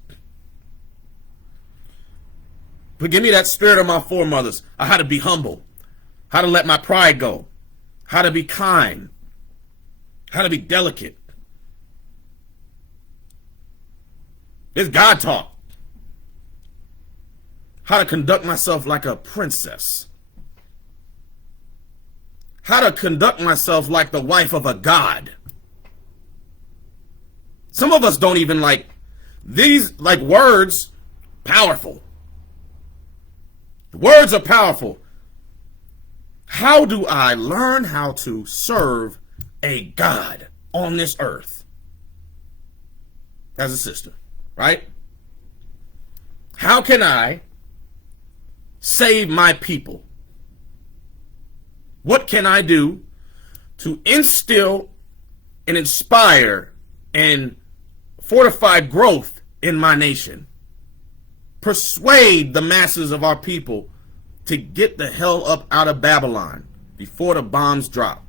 But give me that spirit of my foremothers. How to be humble. How to let my pride go. How to be kind. How to be delicate. It's God talk. How to conduct myself like a princess. How to conduct myself like the wife of a god. Some of us don't even like these, like, words. Powerful. Words are powerful. How do I learn how to serve a God on this earth as a sister, right? How can I save my people? What can I do to instill and inspire and fortify growth in my nation? Persuade the masses of our people to get the hell up out of Babylon before the bombs drop.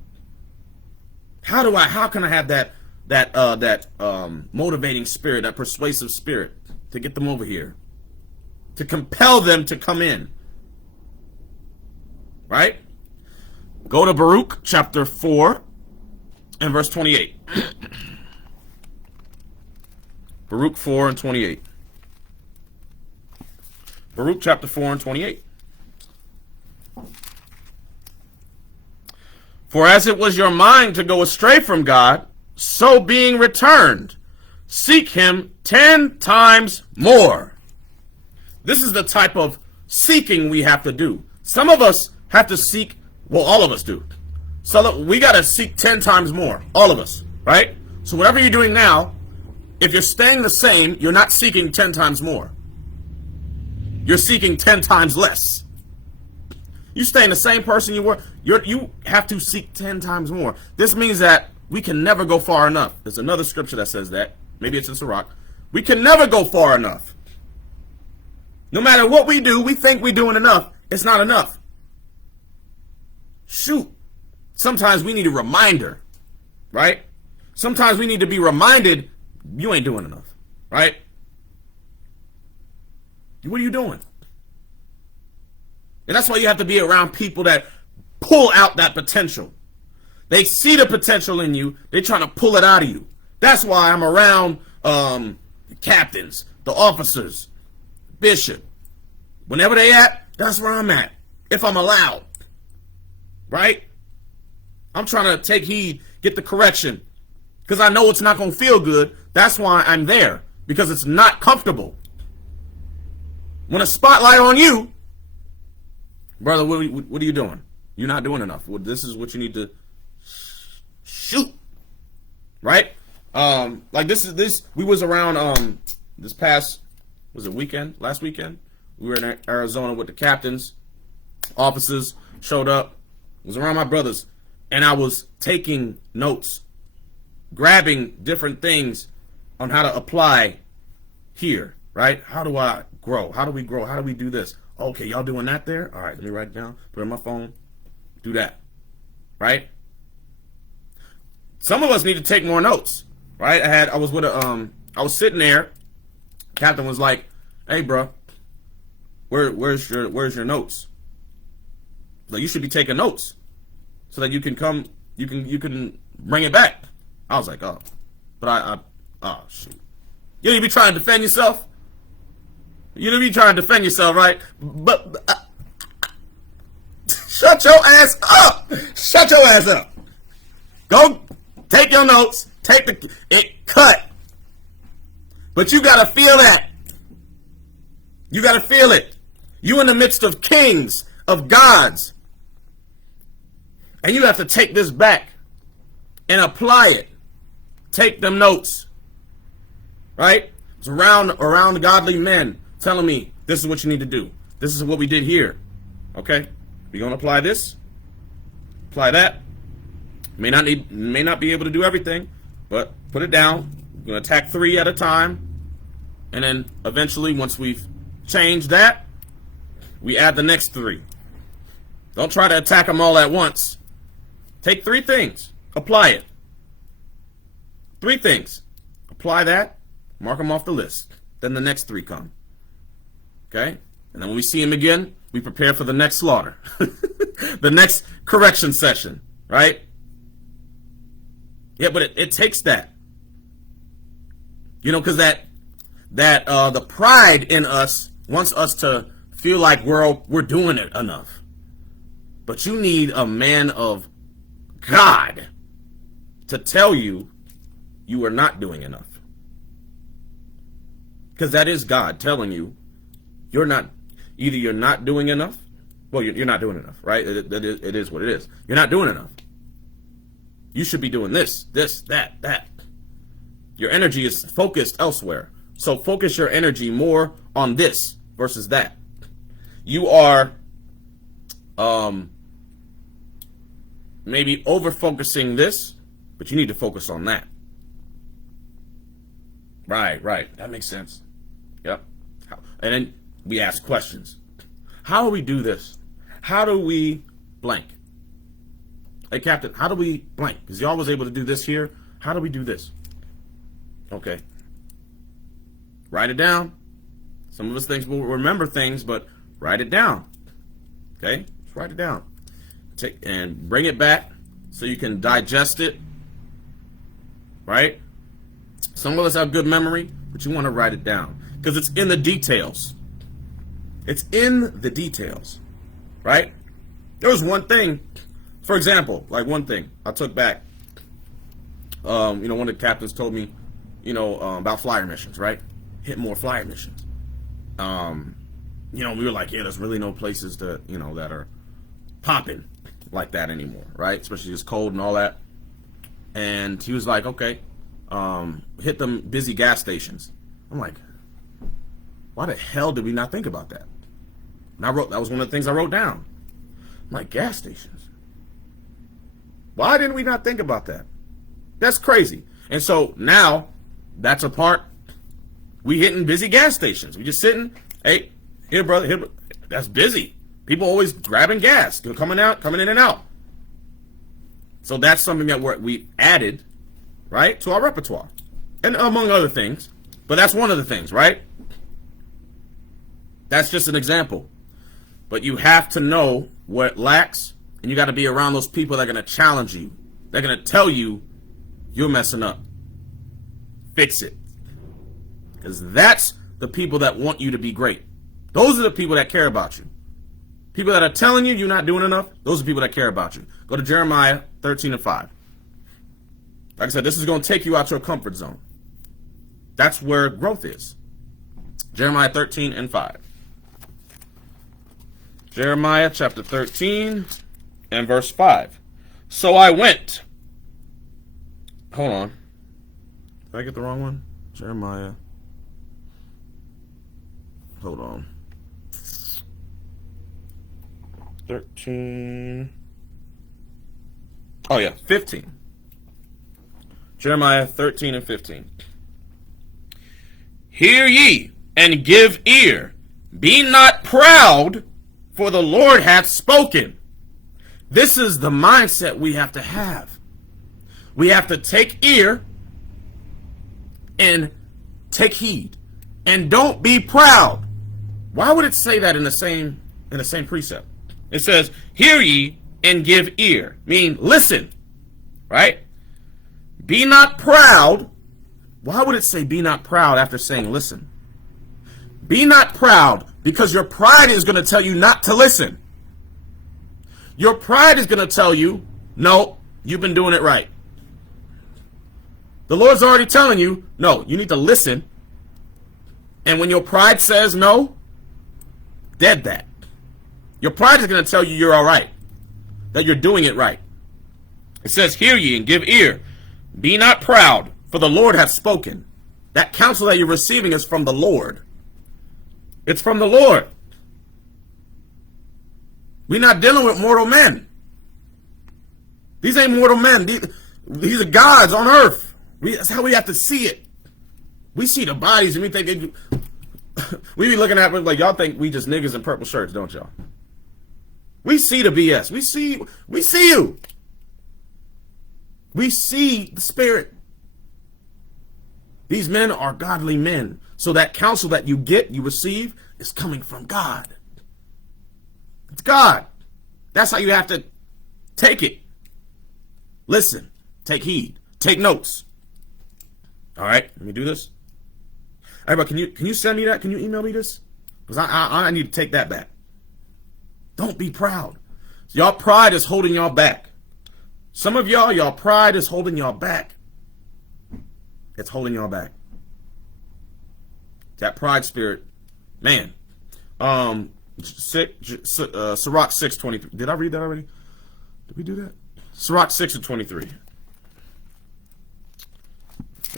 How can I have that motivating spirit, that persuasive spirit to get them over here, to compel them to come in, right? Go to Baruch chapter 4 and verse 28. Baruch 4 and 28. Baruch chapter 4 and 28. For as it was your mind to go astray from God, so being returned, seek him 10 times more. This is the type of seeking we have to do. Some of us have to seek, well, all of us do. So we got to seek 10 times more, all of us, right? So whatever you're doing now, if you're staying the same, you're not seeking 10 times more. You're seeking 10 times less. You staying the same person you were, you have to seek 10 times more. This means that we can never go far enough. There's another scripture that says that. Maybe it's in Sirach. We can never go far enough. No matter what we do, we think we're doing enough. It's not enough. Shoot. Sometimes we need a reminder, right? Sometimes we need to be reminded, you ain't doing enough, right? What are you doing? And that's why you have to be around people that pull out that potential. They see the potential in you. They're trying to pull it out of you. That's why I'm around the captains, the officers, bishop. Whenever they at, that's where I'm at. If I'm allowed. Right? I'm trying to take heed, get the correction. Because I know it's not going to feel good. That's why I'm there. Because it's not comfortable. When a spotlight on you, brother, what are you doing? You're not doing enough. Well, this is what you need to shoot. Right? Like this we was around this past, was it weekend? Last weekend? We were in Arizona with the captains. Officers showed up. It was around my brothers. And I was taking notes, grabbing different things on how to apply here, right? How do I grow? How do we grow? How do we do this? Okay, y'all doing that there? All right, let me write it down. Put it on my phone. Do that, right? Some of us need to take more notes, right? I was sitting there. Captain was like, "Hey, bro, where's your notes? Like, you should be taking notes so that you can bring it back." I was like, "Oh," but oh shoot, you be trying to defend yourself. You be trying to defend yourself, right? But shut your ass up. Shut your ass up. Go take your notes. Take it cut. But you gotta feel that. You gotta feel it. You in the midst of kings, of gods. And you have to take this back and apply it. Take them notes. Right? It's around the godly men telling me this is what you need to do. This is what we did here. Okay? We're gonna apply this. Apply that. May not be able to do everything, but put it down. We're gonna attack 3 at a time. And then eventually, once we've changed that, we add the next 3. Don't try to attack them all at once. Take 3 things. Apply it. 3 things. Apply that. Mark them off the list. Then the next 3 come. Okay? And then when we see him again, we prepare for the next slaughter. The next correction session. Right? Yeah, but it takes that. You know, because that the pride in us wants us to feel like we're doing it enough. But you need a man of God to tell you you are not doing enough. Because that is God telling you you're not doing enough. Well, you're not doing enough, right? It is what it is. You're not doing enough. You should be doing this, that. Your energy is focused elsewhere. So focus your energy more on this versus that. You are maybe over-focusing this, but you need to focus on that. Right. That makes sense. Yep. And then we ask questions. How do we do this? How do we blank? Hey, Captain, how do we blank? Because y'all was able to do this here. How do we do this? Okay. Write it down. Some of us think we'll remember things, but write it down. Okay? Just write it down. Take and bring it back so you can digest it. Right? Some of us have good memory, but you want to write it down because it's in the details. It's in the details. Right? There was one thing, for example, like one thing I took back. One of the captains told me, about flyer missions, right? Hit more flyer missions. We were like, yeah, there's really no places that are popping like that anymore, right? Especially it's cold and all that. And he was like, okay, hit them busy gas stations. I'm like, why the hell did we not think about that? And that was one of the things I wrote down. I'm like, gas stations. Why didn't we not think about that? That's crazy. And so now that's a part. We hitting busy gas stations. We just sitting, hey, here, brother, here. That's busy. People always grabbing gas, coming in and out. So that's something that we added, right, to our repertoire. And among other things. But that's one of the things, right? That's just an example. But you have to know what lacks, and you got to be around those people that are going to challenge you. They're going to tell you you're messing up. Fix it. Because that's the people that want you to be great. Those are the people that care about you. People that are telling you you're not doing enough, those are people that care about you. Go to Jeremiah 13:5. Like I said, this is going to take you out your comfort zone. That's where growth is. Jeremiah 13:5. Jeremiah chapter 13 and verse 5. So I went. Hold on. Did I get the wrong one? Jeremiah. Hold on. 13. Oh, yeah, 15. Jeremiah 13 and 15. Hear ye, and give ear. Be not proud, for the Lord hath spoken. This is the mindset we have to have. We have to take ear and take heed. And don't be proud. Why would it say that in the same precept? It says, hear ye and give ear. Mean listen. Right? Be not proud. Why would it say be not proud after saying listen? Be not proud because your pride is going to tell you not to listen. Your pride is going to tell you, no, you've been doing it right. The Lord's already telling you, no, you need to listen. And when your pride says no, dead that. Your pride is going to tell you you're all right, that you're doing it right. It says, hear ye and give ear. Be not proud, for the Lord hath spoken. That counsel that you're receiving is from the Lord. It's from the Lord. We're not dealing with mortal men. These ain't mortal men. These are gods on earth. That's how we have to see it. We see the bodies and we think we be looking at it like y'all think we just niggas in purple shirts, don't y'all? We see the BS. We see you. We see the spirit. These men are godly men. So that counsel that you receive, is coming from God. It's God. That's how you have to take it. Listen. Take heed. Take notes. All right, let me do this. Everybody, can you send me that? Can you email me this? Because I need to take that back. Don't be proud. Y'all pride is holding y'all back. Some of y'all pride is holding y'all back. It's holding y'all back. That pride spirit, man. Sirach 6:23. Did I read that already? Did we do that? Sirach 6:23.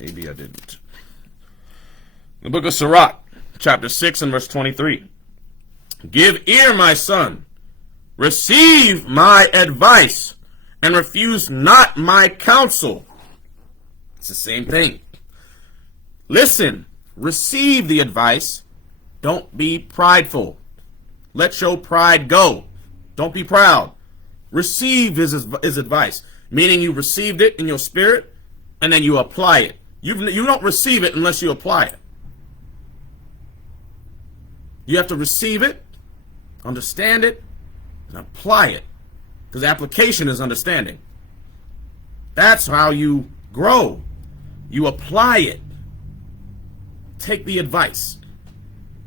Maybe I didn't. The book of Sirach, chapter 6 and verse 23. Give ear, my son. Receive my advice and refuse not my counsel. It's the same thing. Listen, receive the advice. Don't be prideful. Let your pride go. Don't be proud. Receive his advice, meaning you received it in your spirit and then you apply it. You don't receive it unless you apply it. You have to receive it, understand it, and apply it. Because application is understanding. That's how you grow. You apply it. Take the advice.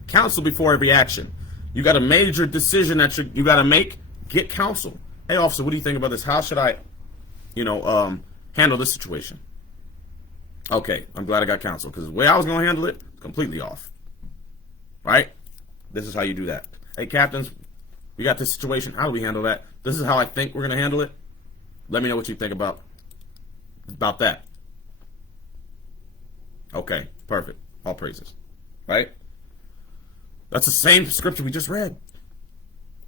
Counsel before every action. You got a major decision that you got to make. Get counsel. Hey, officer, what do you think about this? How should I, handle this situation? Okay, I'm glad I got counsel, because the way I was going to handle it, completely off. Right? This is how you do that. Hey, captains, we got this situation. How do we handle that? This is how I think we're going to handle it. Let me know what you think about that. Okay, perfect. All praises. Right? That's the same scripture we just read.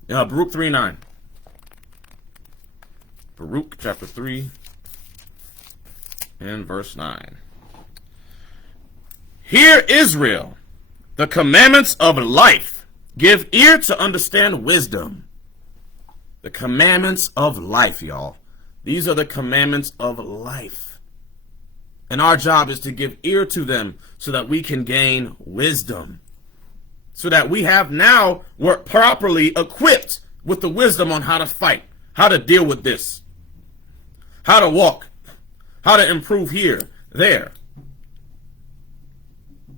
Baruch 3:9. Baruch chapter 3 and verse 9. Hear, Israel, the commandments of life. Give ear to understand wisdom. The commandments of life, y'all. These are the commandments of life. And our job is to give ear to them so that we can gain wisdom. So that we're properly equipped with the wisdom on how to fight, how to deal with this, how to walk, how to improve here, there.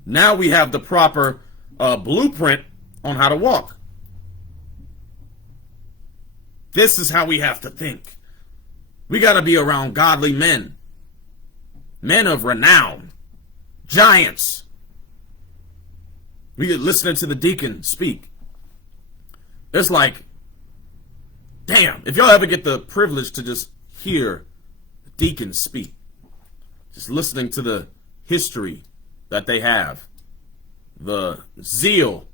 Now we have the proper blueprint on how to walk. This is how we have to think. We got to be around godly men, men of renown, giants. We get listening to the deacon speak. It's like, damn, if y'all ever get the privilege to just hear the deacons speak, just listening to the history that they have, the zeal,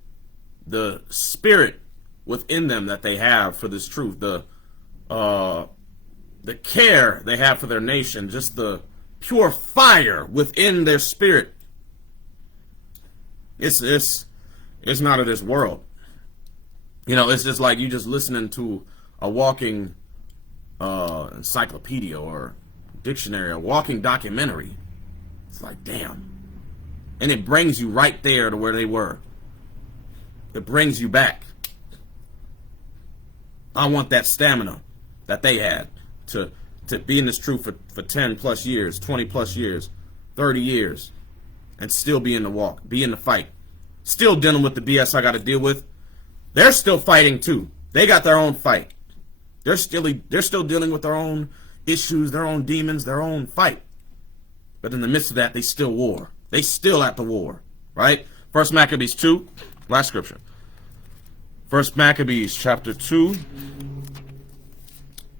the spirit within them that they have for this truth, the care they have for their nation, just the pure fire within their spirit. It's not of this world. You know, it's just like you just listening to a walking encyclopedia or dictionary, a walking documentary. It's like, damn. And it brings you right there to where they were. It brings you back. I want that stamina that they had to be in this truth for 10 plus years, 20 plus years, 30 years, and still be in the walk, be in the fight. Still dealing with the BS I got to deal with. They're still fighting too. They got their own fight. They're still dealing with their own issues, their own demons, their own fight. But in the midst of that, they still war. They still at the war, right? First Maccabees 2, last scripture. First Maccabees chapter 2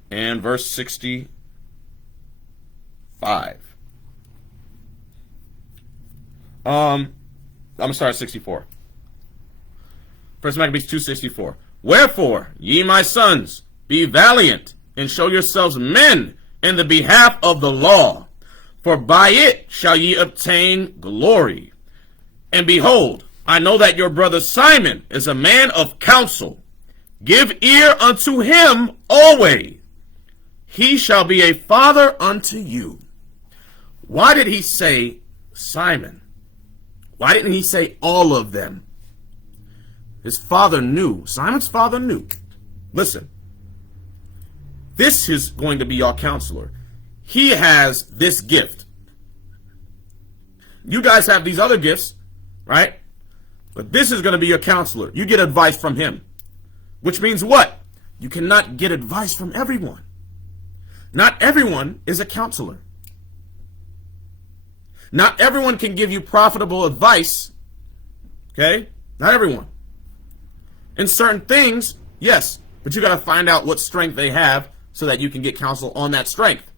and verse 65. I'm gonna start at 64. First Maccabees 2:64. Wherefore, ye my sons, be valiant, and show yourselves men in the behalf of the law, for by it shall ye obtain glory. And behold, I know that your brother Simon is a man of counsel. Give ear unto him always. He shall be a father unto you. Why did he say Simon? Why didn't he say all of them? His father knew. Simon's father knew. Listen, this is going to be your counselor. He has this gift. You guys have these other gifts, right? But this is going to be your counselor. You get advice from him. Which means what? You cannot get advice from everyone. Not everyone is a counselor. Not everyone can give you profitable advice. Okay? Not everyone. In certain things, yes, but you got to find out what strength they have so that you can get counsel on that strength.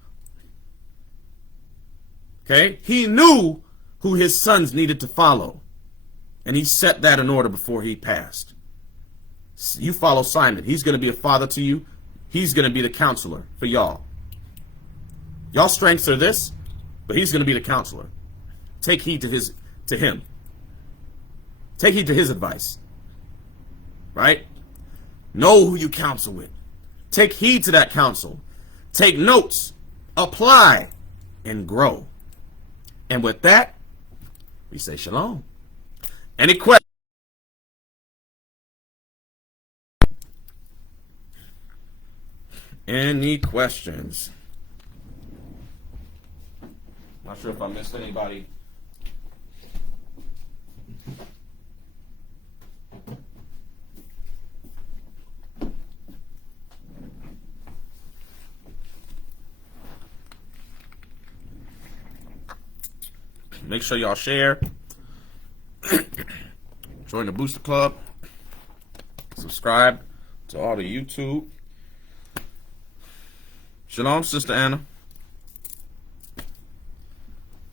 Okay? He knew who his sons needed to follow, and he set that in order before he passed. You follow Simon. He's going to be a father to you. He's going to be the counselor for y'all. Y'all strengths are this, but he's going to be the counselor. Take heed to him. Take heed to his advice. Right? Know who you counsel with. Take heed to that counsel. Take notes. Apply. And grow. And with that, we say shalom. Any questions? Any questions? Not sure if I missed anybody. Make sure y'all share. Join the Booster Club. Subscribe to all the YouTube. Shalom, Sister Anna.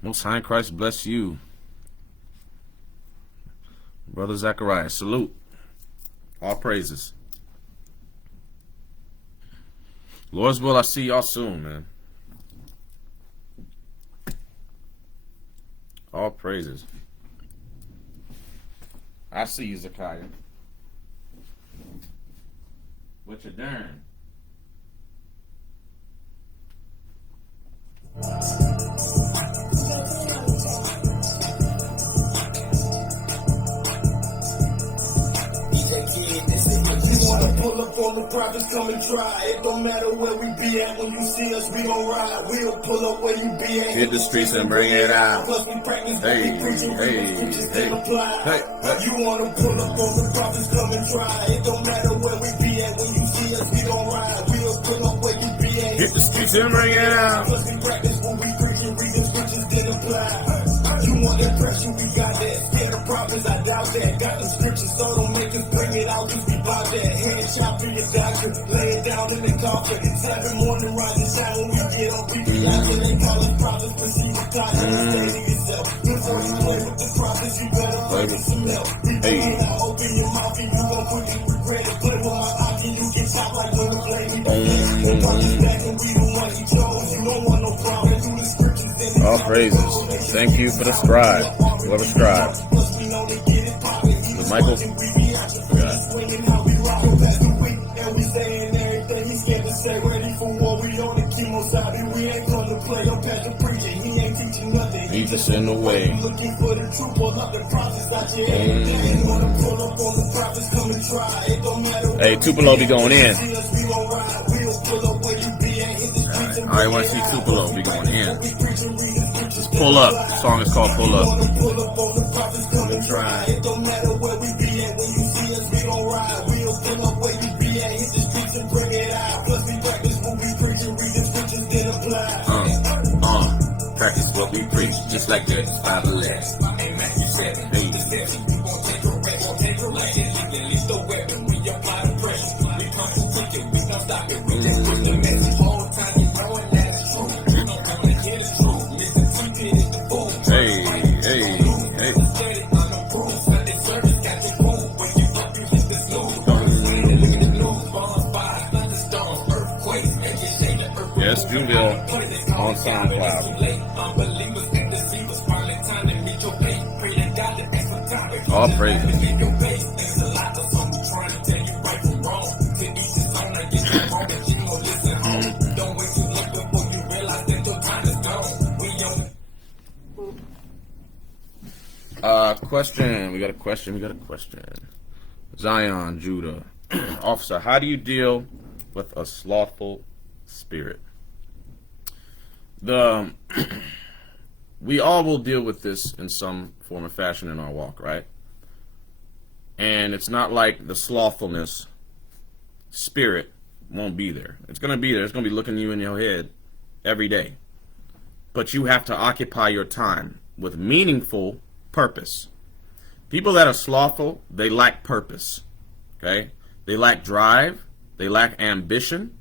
Most High in Christ bless you. Brother Zachariah, salute. All praises. Lord's will, I see y'all soon, man. All praises. I see you, Zachariah. What you doing? Pull up on the prophets, come and try. It don't matter where we be at. When you see us, we gon' ride. We'll pull up where you be at. Hit the streets and bring it out. Plus we practice what Hey, we preaching. hey, hey, hey. You wanna pull up on the prophets, come and try. It don't matter where we be at. When you see us, we gon' ride. We'll pull up where you be at. Hit the streets and bring it out. Plus we practice what we preaching. Read the scriptures, get applied. You want impression, we got that. Scared of prophets, I doubt that. Got the scriptures, so don't make us bring it out. Just be about that. Hand chop to your doctor, lay it down in the coffin. 7 morning, rising time when we get on people. After they call us prophets, but see the time. Understanding yourself. Before you play with the prophets, you better play with some milk. Hey. Open your mouth and you gon' quickly regret it. Play with my eye and you get shot like when the flame. The prophets back and we the ones you chose. You don't want no problem. Do the scriptures, then All praises. Thank you for the scribe. Whoever scribe. Was Michael? God. He's just in the way. Hey, Tupelo be going in. I want to see Tupelo be going in. Just pull up. The song is called Pull Up. Come and try. Practice what we preach, just like the Bible last. Amen. You said it. Hey, hey, hey. Yes, Juville on SoundCloud. All praises. Question. We got a question. Zion, Judah. Officer, how do you deal with a slothful spirit? We all will deal with this in some form or fashion in our walk, right? And it's not like the slothfulness spirit won't be there. It's going to be there. It's going to be looking you in your head every day. But you have to occupy your time with meaningful purpose. People that are slothful, they lack purpose, okay? They lack drive. They lack ambition.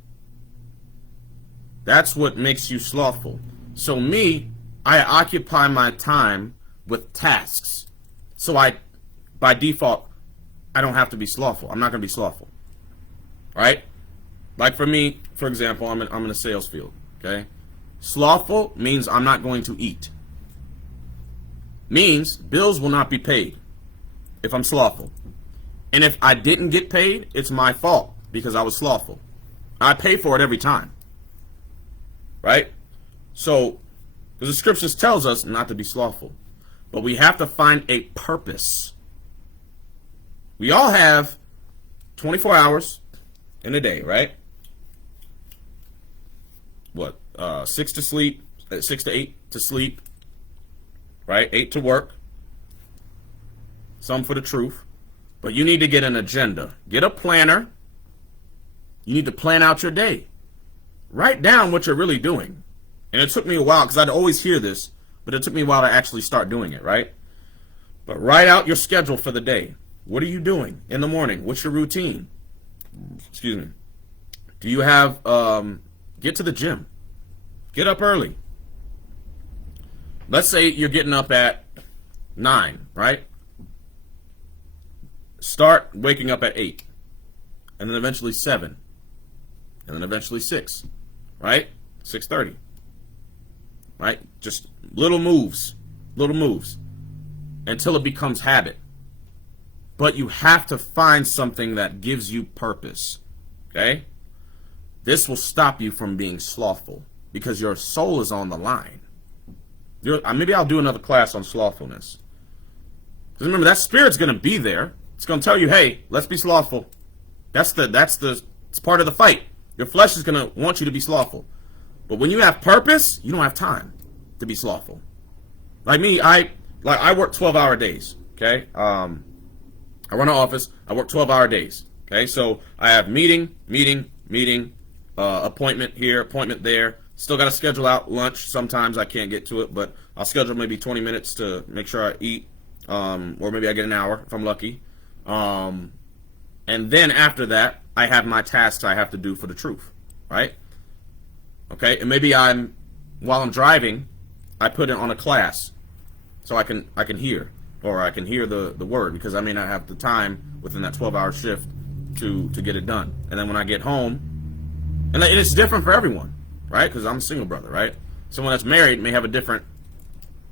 That's what makes you slothful. So me, I occupy my time with tasks. So by default, I don't have to be slothful. I'm not going to be slothful. Right? Like for me, for example, I'm in a sales field. Okay? Slothful means I'm not going to eat. Means bills will not be paid if I'm slothful. And if I didn't get paid, it's my fault because I was slothful. I pay for it every time. Right? So, because the scriptures tells us not to be slothful. But we have to find a purpose. We all have 24 hours in a day, right? What? 6 to sleep, 6 to 8 to sleep, right? 8 to work. Some for the truth. But you need to get an agenda. Get a planner. You need to plan out your day. Write down what you're really doing. And it took me a while because I'd always hear this. but it took me a while to actually start doing it, right? But write out your schedule for the day. What are you doing in the morning? What's your routine? Excuse me. Do you have, get to the gym. Get up early. Let's say you're getting up at 9, right? Start waking up at 8, and then eventually 7, and then eventually 6, right? 6:30, right? Just little moves, until it becomes habit. But you have to find something that gives you purpose, okay? This will stop you from being slothful because your soul is on the line. Maybe I'll do another class on slothfulness. Because remember, that spirit's going to be there. It's going to tell you, hey, let's be slothful. It's part of the fight. Your flesh is going to want you to be slothful. But when you have purpose, you don't have time to be slothful. Like me, I work 12-hour days, okay? I run an office. I work 12-hour days, okay? So I have meeting, appointment here, appointment there. Still got to schedule out lunch. Sometimes I can't get to it, but I'll schedule maybe 20 minutes to make sure I eat, or maybe I get an hour if I'm lucky. And then after that, I have my tasks I have to do for the truth, right? Okay, and maybe while I'm driving, I put it on a class so I can hear, or I can hear the word, because I may not have the time within that 12-hour shift to get it done. And then when I get home, and it's different for everyone, right? Because I'm a single brother, right? Someone that's married may have a different,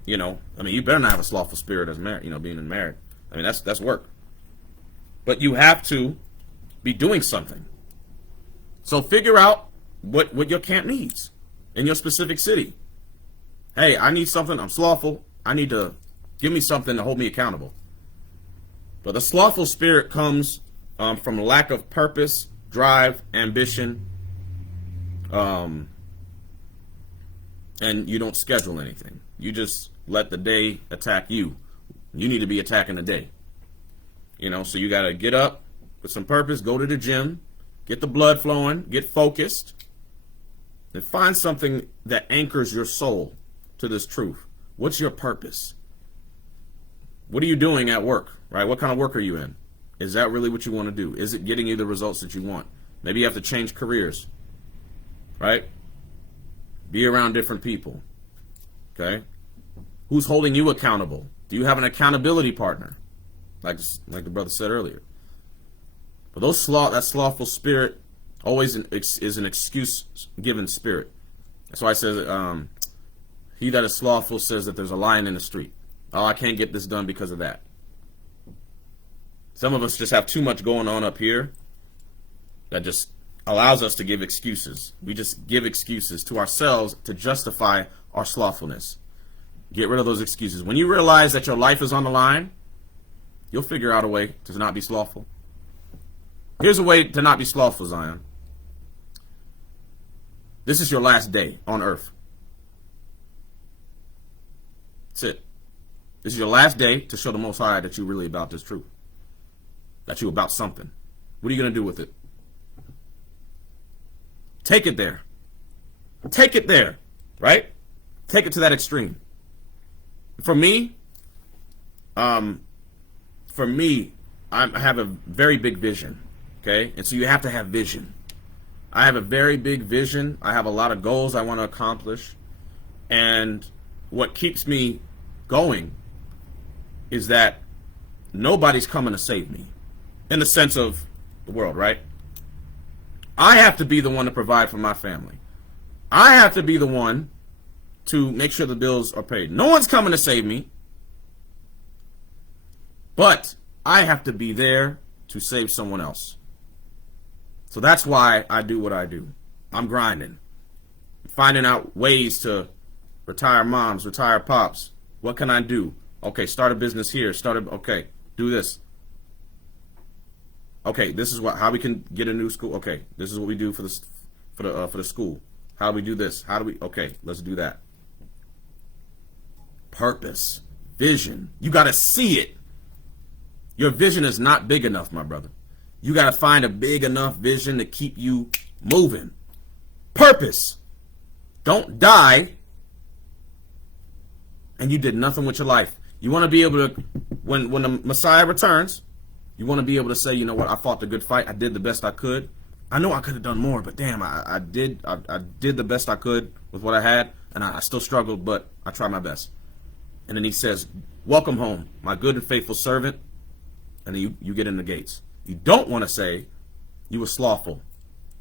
you better not have a slothful spirit as married, being married. I mean, that's work. But you have to be doing something. So figure out what your camp needs in your specific city. Hey, I need something. I'm slothful. I need to give me something to hold me accountable. But the slothful spirit comes from a lack of purpose, drive, ambition, and you don't schedule anything. You just let the day attack you. You need to be attacking the day. So you got to get up with some purpose, go to the gym, get the blood flowing, get focused, and find something that anchors your soul to this truth. What's your purpose? What are you doing at work, right? What kind of work are you in? Is that really what you want to do? Is it getting you the results that you want? Maybe you have to change careers, right? Be around different people, okay? Who's holding you accountable? Do you have an accountability partner? Like the brother said earlier. But that slothful spirit always is an excuse-given spirit. That's why it says, he that is slothful says that there's a lion in the street. Oh, I can't get this done because of that. Some of us just have too much going on up here that just allows us to give excuses. We just give excuses to ourselves to justify our slothfulness. Get rid of those excuses. When you realize that your life is on the line, you'll figure out a way to not be slothful. Here's a way to not be slothful, Zion. This is your last day on earth. That's it. This is your last day to show the Most High that you're really about this truth. That you're about something. What are you going to do with it? Take it there. Take it there, right? Take it to that extreme. For me, I have a very big vision, okay? And so you have to have vision. I have a very big vision. I have a lot of goals I want to accomplish. And what keeps me going is that nobody's coming to save me in the sense of the world, right? I have to be the one to provide for my family. I have to be the one to make sure the bills are paid. No one's coming to save me. But I have to be there to save someone else. So that's why I do what I do. I'm grinding. Finding out ways to retire moms, retire pops. What can I do? Okay, start a business here. Okay, do this. Okay, this is how we can get a new school. Okay, this is what we do for the school. How do we do this? Okay, let's do that. Purpose, vision. You got to see it. Your vision is not big enough, my brother. You got to find a big enough vision to keep you moving. Purpose. Don't die and you did nothing with your life. You want to be able to, when the Messiah returns, you want to be able to say, you know what, I fought the good fight. I did the best I could. I know I could have done more, but damn, I did the best I could with what I had, and I still struggled, but I tried my best. And then he says, welcome home, my good and faithful servant. And then you get in the gates. You don't want to say you were slothful.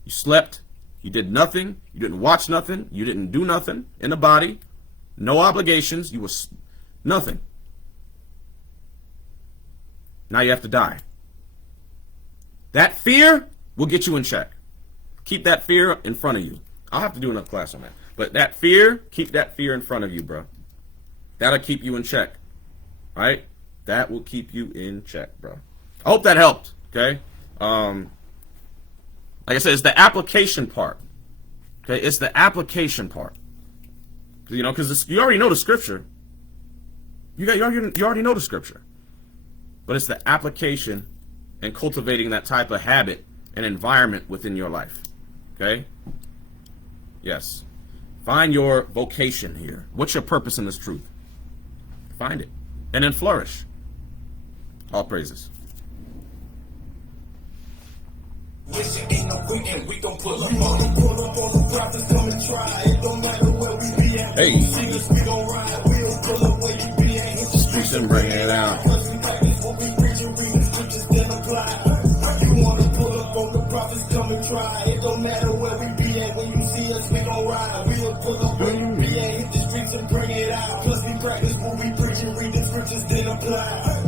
You slept. You did nothing. You didn't watch nothing. You didn't do nothing in the body. No obligations. You were nothing. Now you have to die. That fear will get you in check. Keep that fear in front of you. I'll have to do another class on that. But that fear, keep that fear in front of you, bro. That'll keep you in check. Right? That will keep you in check, bro. I hope that helped. Okay? Like I said, it's the application part. Okay? It's the application part. You know, because you already know the scripture. You already know the scripture. But it's the application and cultivating that type of habit and environment within your life. Okay? Yes. Find your vocation here. What's your purpose in this truth? Find it. And then flourish. All praises. Hey. Streets and bring it out. It don't matter where we be at. When you see us, we gon' ride. We'll pull up where you be at. Hit the streets and bring it out. Plus we practice what we preach and read the scriptures, then apply.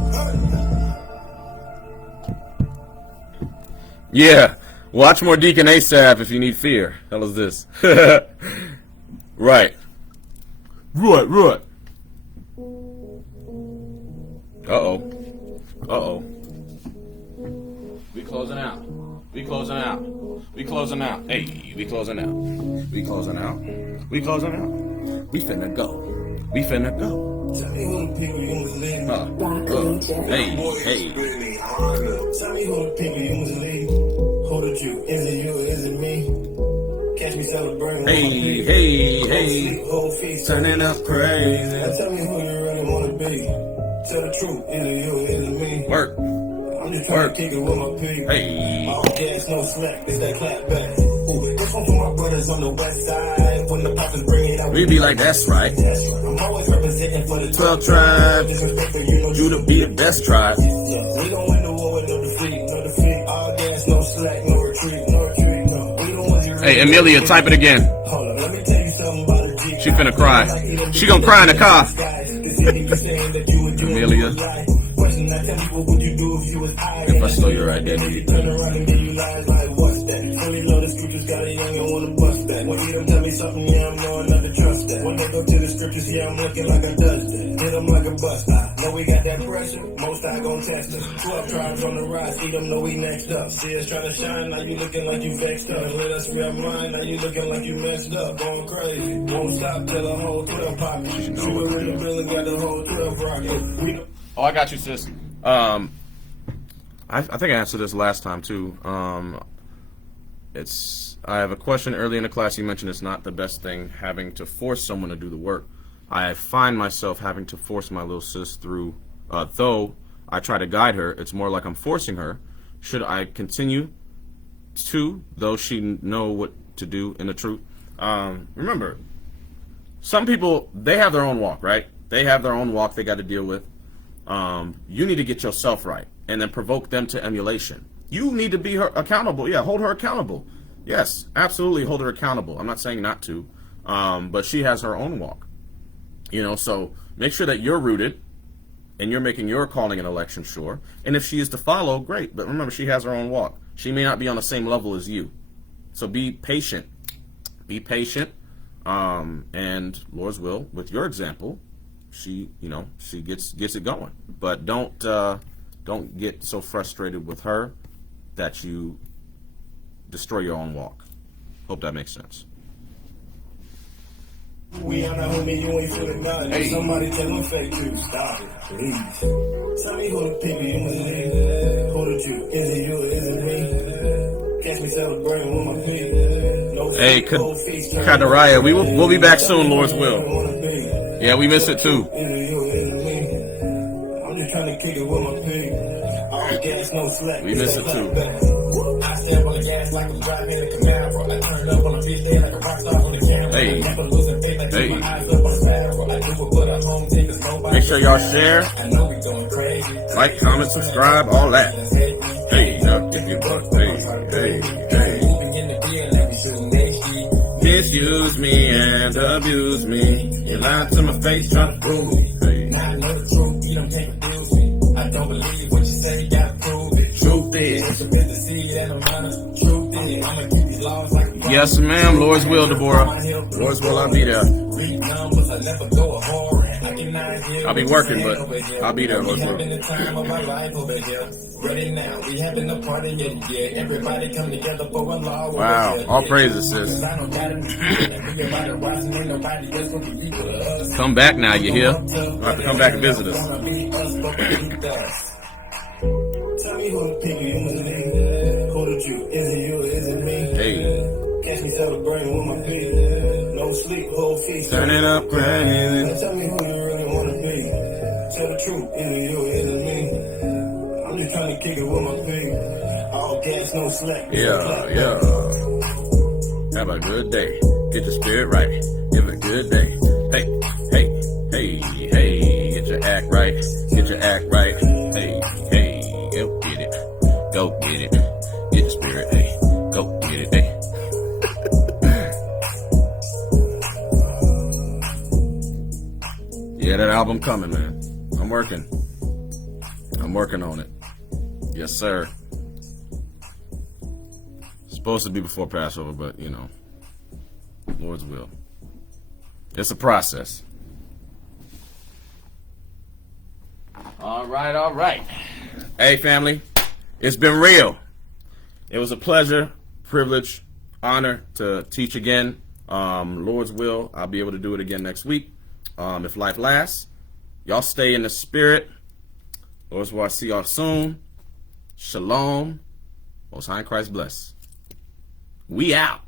Yeah. Watch more Deacon Asaph if you need fear. Hell is this? Right. Right. Uh-oh. We closing out. We closing out. Hey, we closing out. We finna go. Tell me who the people you was leading. Hey. Tell me who the people you was leading. Who the you? Is it you? Is it me? Catch me celebrating. Hey. Turning up crazy. Now tell me who you really wanna be. Tell the truth. Is it you? Is it me? Work. I'm just trying to kick it with my people. Hey. All gas, no slack. It's that clap back. Ooh, this one for my brothers on the west side. When the poppers bring it out, we be like, that's right. I'm always representing for the 12 tribes. You to be the best tribe. We don't win the war with no defeat. All gas, no slack, no retreat. Hey, Amelia, type it again. Hold on, let me tell you something about the G. She finna cry. She gonna cry in the car. Amelia. If I stole your identity. Oh, I got you, sis. I think I answered this last time too. I have a question early in the class. You mentioned it's not the best thing having to force someone to do the work. I find myself having to force my little sis through, though I try to guide her. It's more like I'm forcing her. Should I continue to, though she know what to do in the truth? Remember, some people, they have their own walk, right? They have their own walk they got to deal with. You need to get yourself right and then provoke them to emulation. You need to be her accountable. Yeah, hold her accountable. Yes, absolutely hold her accountable. I'm not saying not to, but she has her own walk. You know, so make sure that you're rooted and you're making your calling and election sure. And if she is to follow, great. But remember, she has her own walk. She may not be on the same level as you. So be patient. Be patient. And Lord's will, with your example, she gets it going. But don't get so frustrated with her that you destroy your own walk. Hope that makes sense. We are not homie, you ain't feeling nothing. Hey. Somebody tell them fake you. Stop it, please. Tell me who the people you was leading. Who the you? Is it you? Is it me? Catch me celebrating with my people. No hey, Kadaraya, we'll be back soon, Lord's will. Yeah, we miss it too. I'm just trying to kick it with my pig. All gas, no slack. We miss it too. I step on the gas like I'm driving in a canal. I turn up on a bitch there like a rock star on the camera. Hey. I'm losing faith, I keep my eyes up on the barrel. I do it for the home team, 'cause nobody. Make sure y'all share, I know we going crazy. like, comment, subscribe, all that. Hey, duck, if you buck, hey, hey. Moving in the beer like we shooting HD. Misuse me and abuse me. You lied to my face, trying to prove me. Hey. Now I know the truth, you don't take abuse me. I don't believe what you say, gotta prove it. Truth is. It's a bit to see that I'm honest. Truth is, I'ma keep these laws like a Yes, ma'am. Lord's will, Deborah. Lord's will, I'll be there. read numbers, I never go a whore. I cannot hear I'll be what working, you but say over here. I'll be there, Lord's We will. having the time of our life over here. Ready now, we having a party, yeah. Everybody come together for a law over Wow. here. All praises, sis. I don't gotta be we about to rise and ain't nobody else gonna be equal to us. Come back now, you hear? You'll have to come back and visit us. Tell me who the pick is, who the truth, is it you, is it me? Hey. Catch me celebrating with my pig. No sleep, whole feast. Turn it up, crazy. Tell me who you really wanna be. Tell the truth, is it you, is it me? I'm just trying to kick it with my pig. All gas, no slack. Yeah. Have a good day. Get your spirit right. Give it a good day. Hey. Get your act right. Get your act right. Hey. Go get it. Go get it. Get your spirit. Hey. Go get it. Hey. Yeah, that album coming, man. I'm working on it. Yes, sir. Supposed to be before Passover, but you know, Lord's will. It's a process. All right. Hey, family, it's been real. It was a pleasure, privilege, honor to teach again. Lord's will, I'll be able to do it again next week. If life lasts, y'all stay in the spirit. Lord's will, I'll see y'all soon. Shalom. Most High in Christ bless. We out.